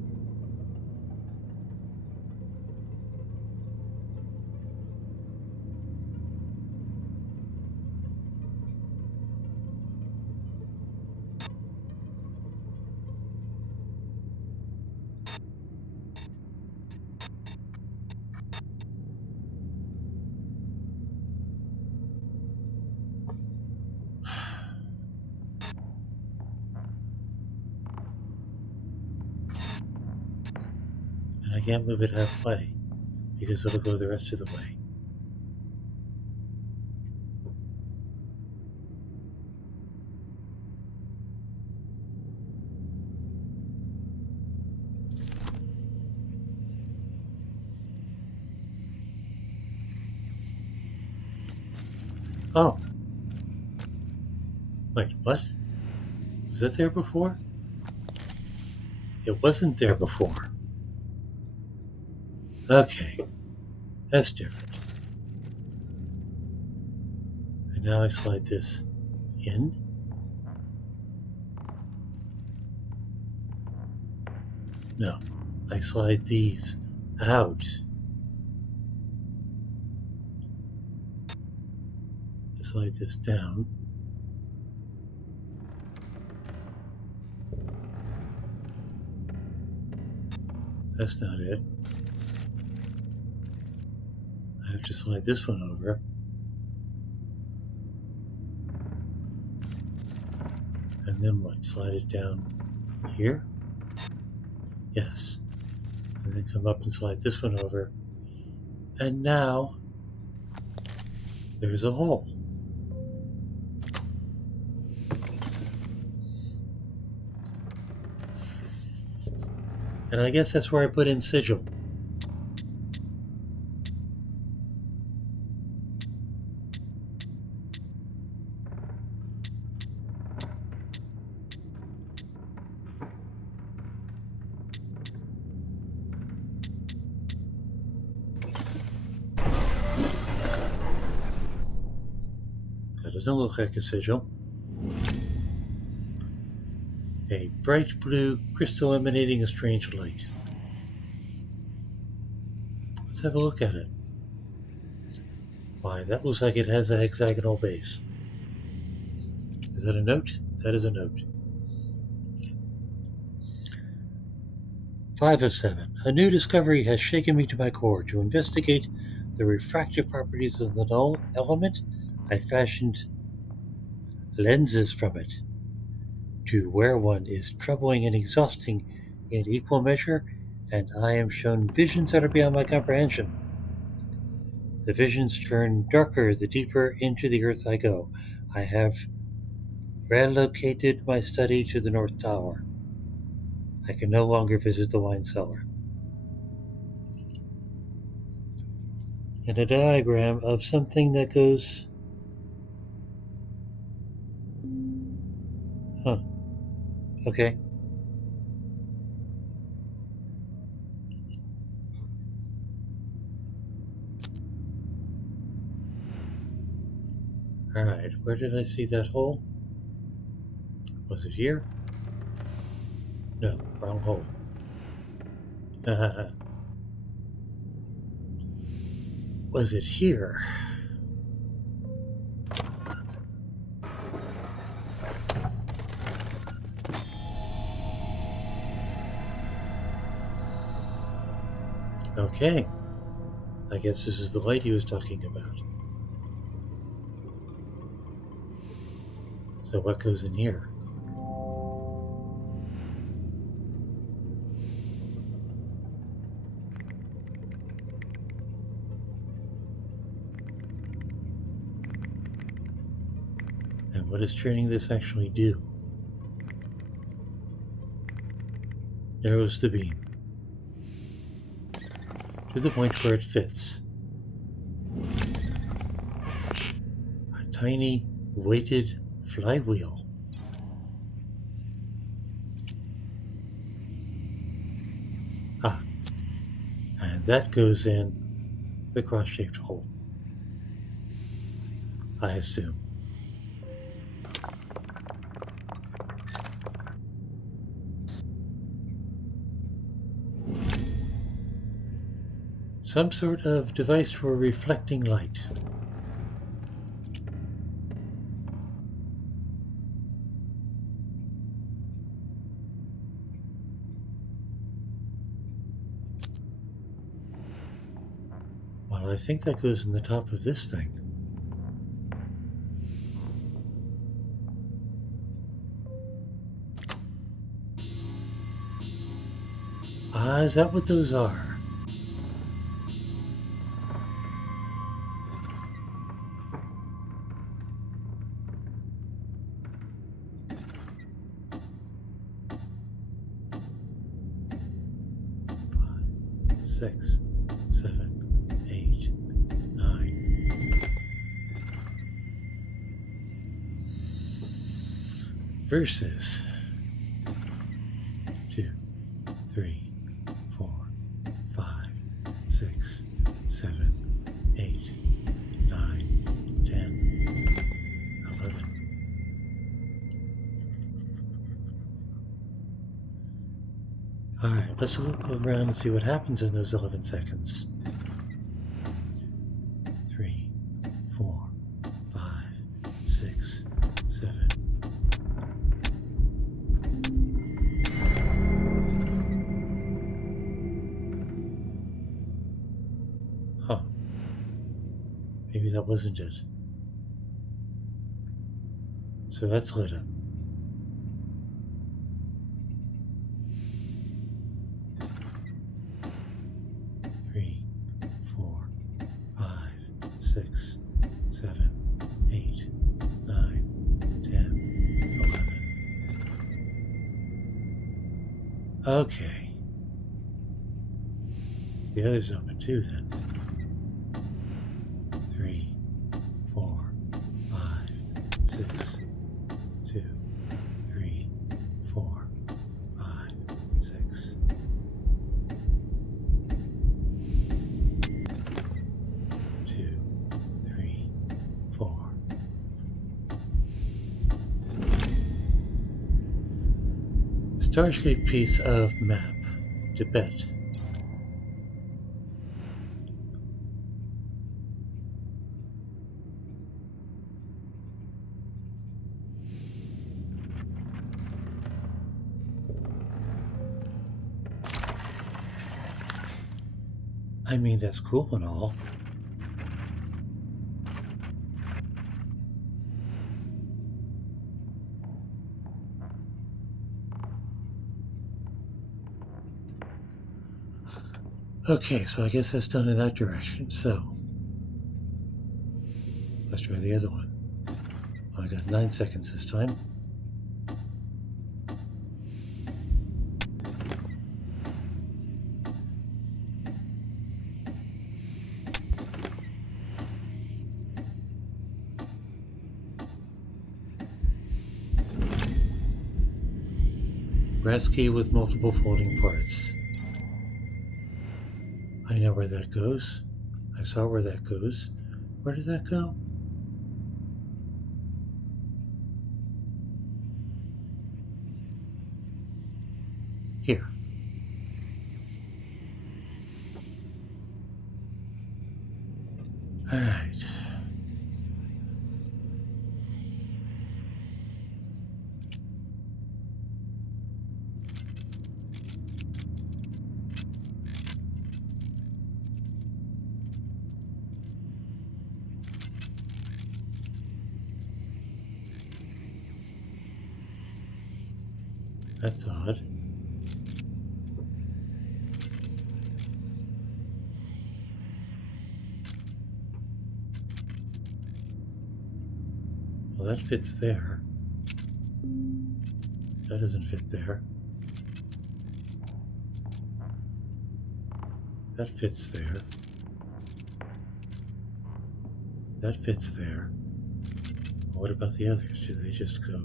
And I can't move it halfway because it'll go the rest of the way. Oh. Wait, what? Was that there before? It wasn't there before. Okay. That's different. And now I slide this in. No. I slide these out. Slide this down. That's not it. I have to slide this one over. And then what? Slide it down here? Yes. And then come up and slide this one over. And now there's a hole. And I guess that's where I put in sigil. That doesn't look like a sigil. A bright blue crystal emanating a strange light. Let's have a look at it. Why, that looks like it has a hexagonal base. Is that a note? That is a note. 5 of 7. A new discovery has shaken me to my core. To investigate the refractive properties of the null element, I fashioned lenses from it. To wear one is troubling and exhausting in equal measure, and I am shown visions that are beyond my comprehension. The visions turn darker the deeper into the earth I go. I have relocated my study to the North Tower. I can no longer visit the wine cellar. And a diagram of something that goes... Huh. Okay. Alright, where did I see that hole? Was it here? No, wrong hole. Was it here? Okay. I guess this is the light he was talking about. So what goes in here? And what does turning this actually do? Narrows the beam to the point where it fits. A tiny weighted flywheel. Ah, and that goes in the cross-shaped hole, I assume. Some sort of device for reflecting light. Well, I think that goes in the top of this thing. Ah, is that what those are? Five, 6, 7, 8, 9. Verses 2, 3, 4, 5, 6, 7, 8, 9, 10, 11. Alright, Let's look around and see what happens in those 11 seconds. 3, 4, 5, 6, 7. Huh. Maybe that wasn't it. So that's lit up. 3, 4, 5, 6, 7, 8, 9, 10, 11. Okay. The other's open too then. 3, 4, 5, 6, 2, 3, 4, 5, 6. 2, 3, 4. Star-shaped piece of map. Tibet. I mean, that's cool and all. Okay, so I guess that's done in that direction. So let's try the other one. I got 9 seconds this time. Brass key with multiple folding parts. I know where that goes. I saw where that goes. Where does that go? Here. All right. That's odd. Well, that fits there. That doesn't fit there. That fits there. That fits there. Well, what about the others? Do they just go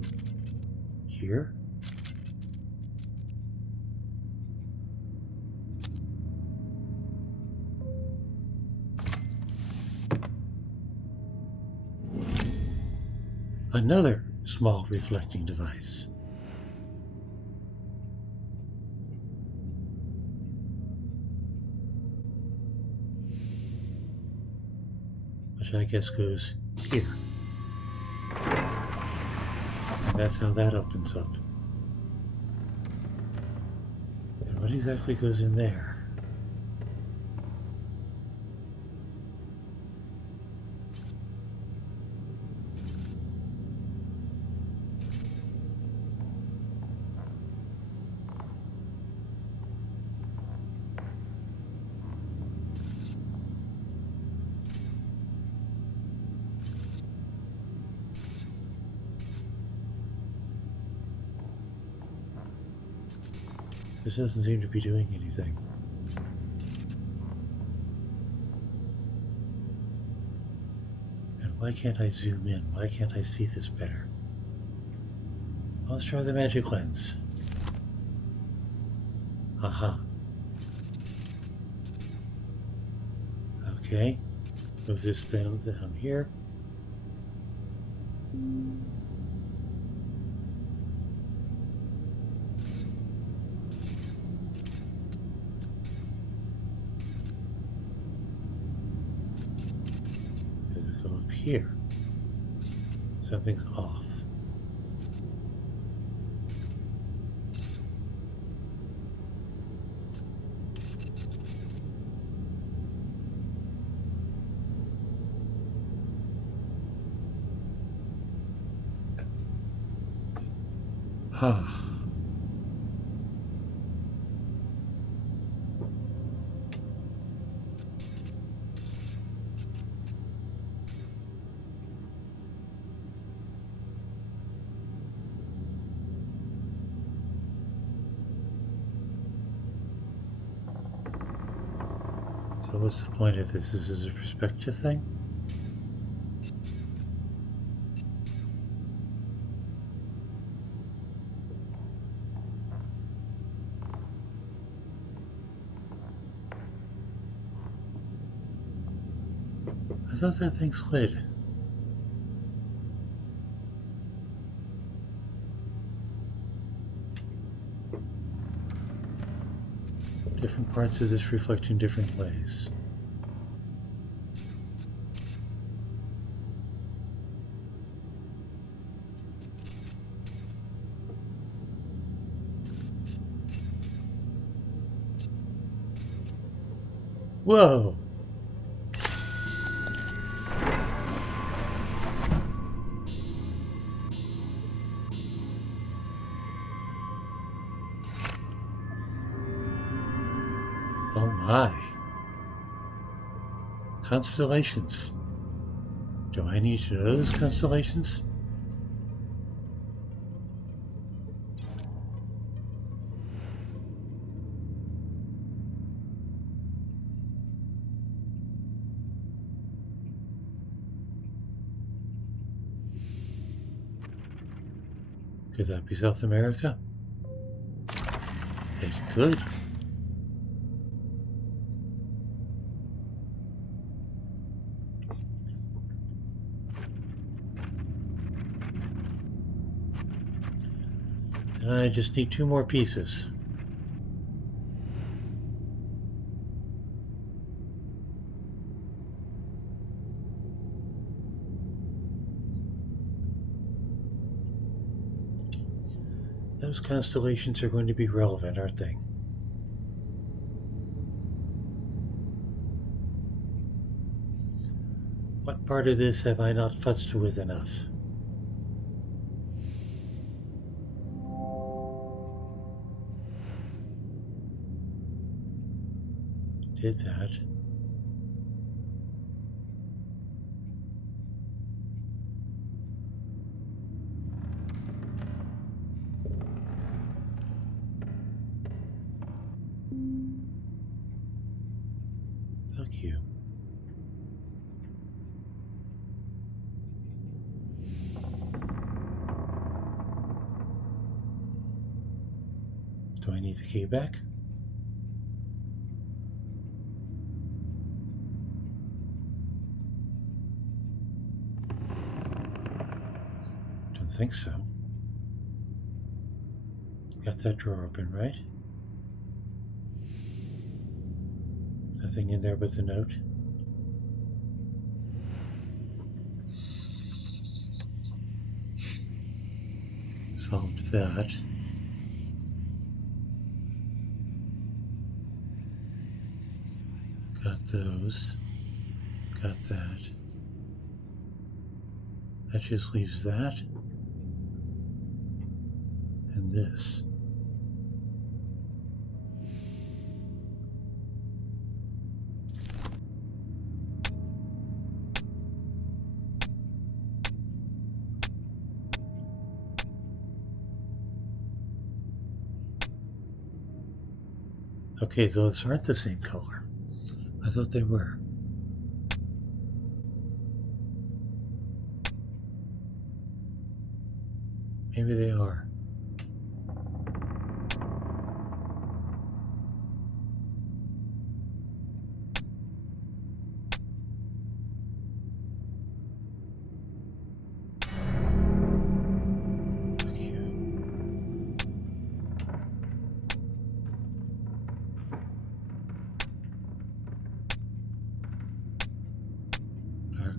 here? Another small reflecting device. Which I guess goes here. And that's how that opens up. And what exactly goes in there? This doesn't seem to be doing anything. And why can't I zoom in? Why can't I see this better? Let's try the magic lens. Aha. Okay. Move this thing down here. here. Something's off. Huh. So what's the point of this? Is this a perspective thing? I thought that thing slid. Different parts of this reflect in different ways. Whoa! Oh my. Constellations. Do I need to know those constellations? Could that be South America? It could. And I just need 2 more pieces. Those constellations are going to be relevant, aren't they? What part of this have I not futzed with enough? Did that. Fuck you. Do I need the key back? Don't think so. Got that drawer open, right? Nothing in there but the note. Solved that. Got those. Got that. That just leaves that. And this. Okay, those aren't the same color. I thought they were. Maybe they are.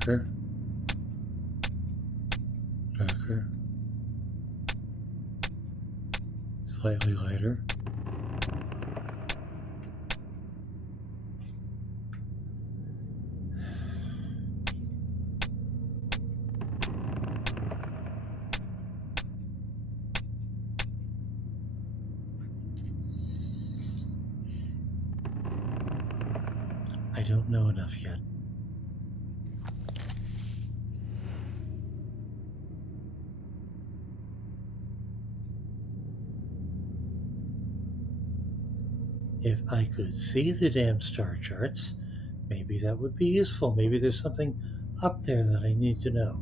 Darker. darker, slightly lighter. I don't know enough yet. If I could see the damn star charts, maybe that would be useful. Maybe there's something up there that I need to know.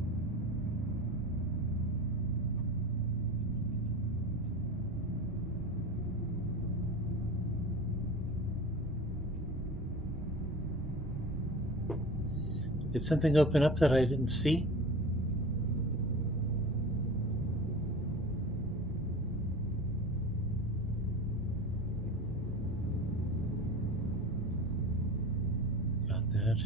Did something open up that I didn't see? Got that.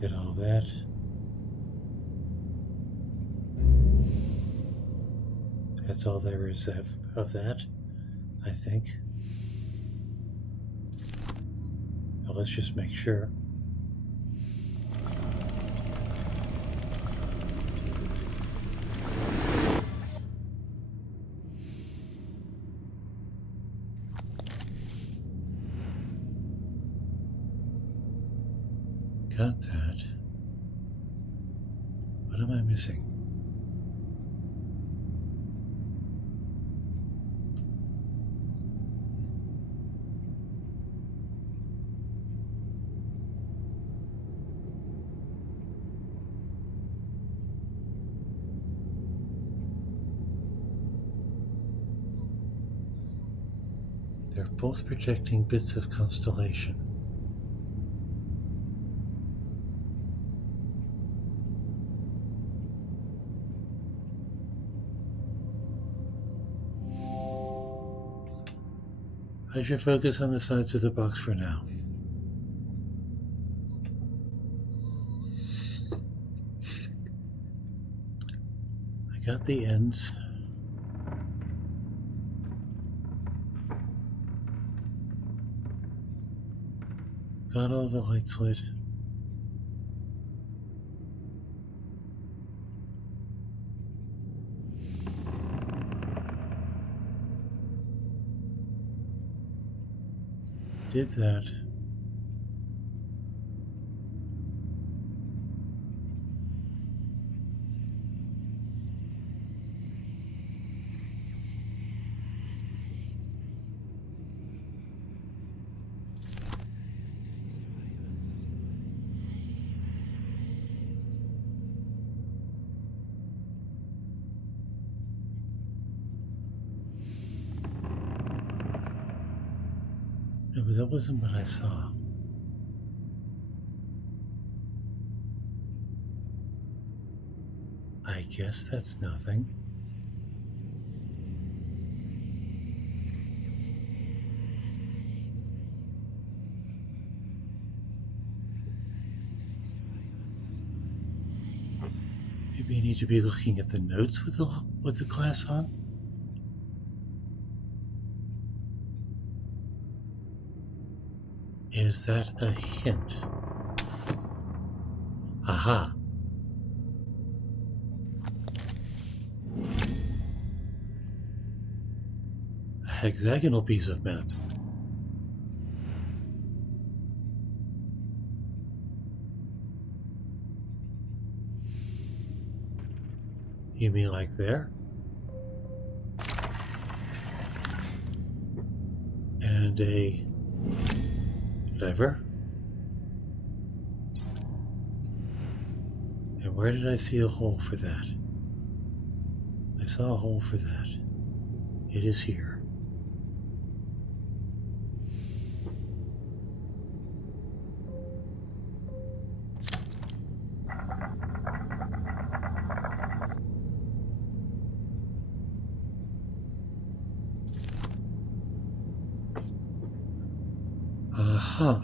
Did all that. That's all there is of that, I think. Now let's just make sure. Got that. What am I missing? They're both projecting bits of constellation. I should focus on the sides of the box for now. I got the ends. Got all the lights lit. Did that. No, but that wasn't what I saw. I guess that's nothing. Maybe I need to be looking at the notes with the glass on. Is that a hint? Aha. A hexagonal piece of map. You mean like there? And a lever? And where did I see a hole for that? I saw a hole for that. It is here. Aha.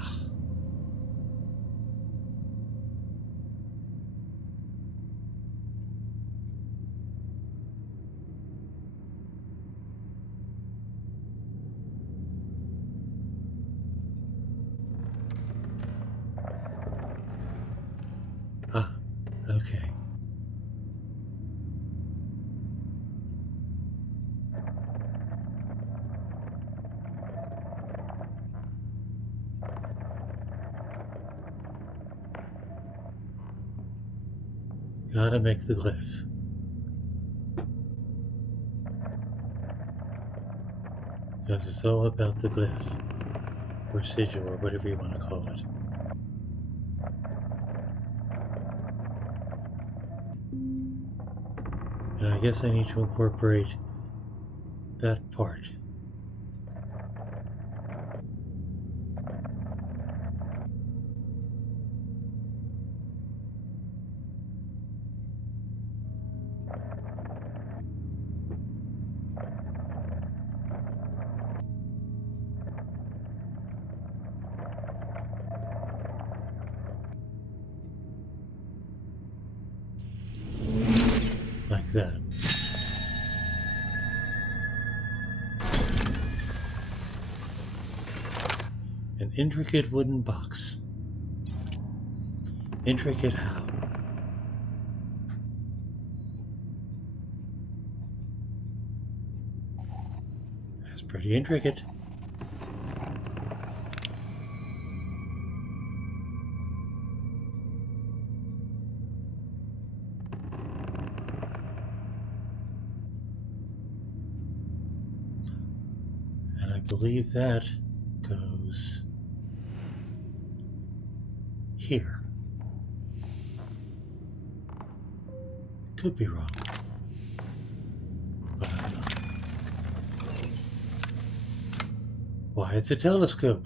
Gotta make the glyph. Because it's all about the glyph, or sigil, or whatever you want to call it. And I guess I need to incorporate that part. Like that. An intricate wooden box. Intricate how? That's pretty intricate. And I believe that goes here. Could be wrong. But I'm not. Why, it's a telescope.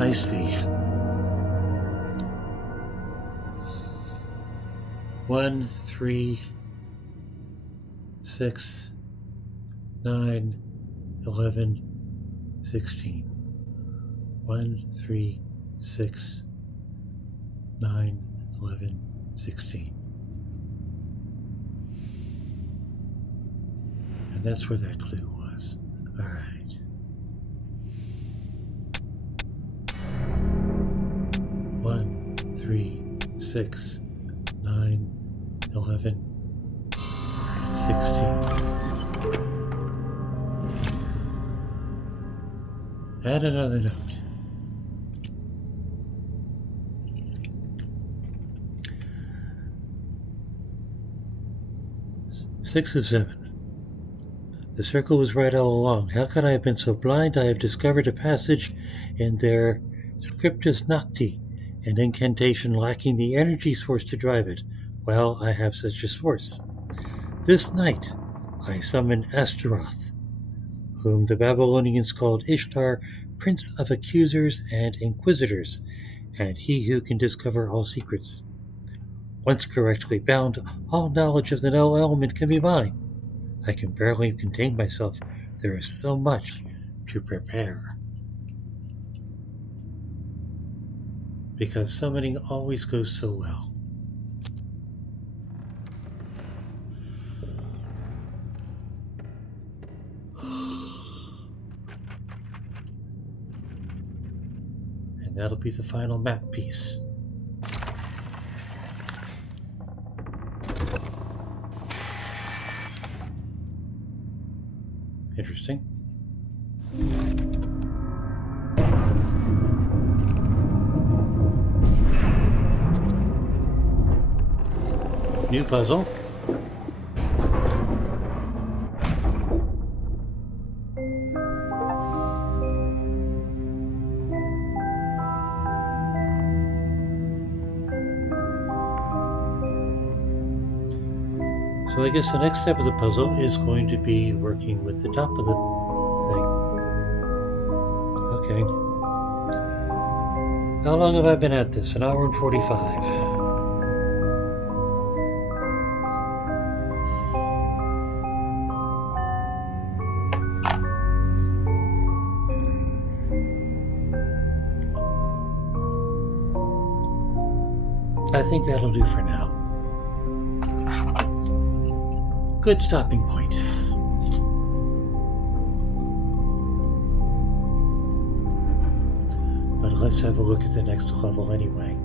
I see. 1, 3, 6, 9, 11, 16. 1, 3, 6, 9, 11, 16. And that's where that clue was. All right. One, 3, 6, 9, 11, 16. Add another note. 6 of 7. The circle was right all along. How could I have been so blind? I have discovered a passage in their Scriptus Nocti, an incantation lacking the energy source to drive it. Well, I have such a source. This night I summon Astaroth, whom the Babylonians called Ishtar, Prince of Accusers and Inquisitors, and he who can discover all secrets. Once correctly bound, all knowledge of the null element can be mine. I can barely contain myself. There is so much to prepare. Because summoning always goes so well. And that'll be the final map piece. Interesting. New puzzle. So I guess the next step of the puzzle is going to be working with the top of the thing. Okay. How long have I been at this? An hour and 45. I think that'll do for now. Good stopping point. But let's have a look at the next level anyway.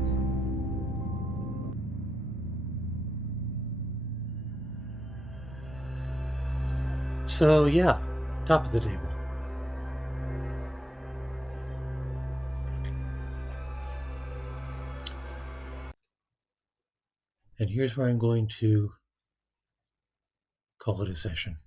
So yeah, top of the table. And here's where I'm going to call it a session.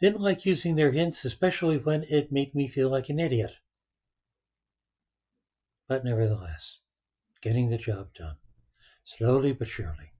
Didn't like using their hints, especially when it made me feel like an idiot. But nevertheless, getting the job done, slowly but surely.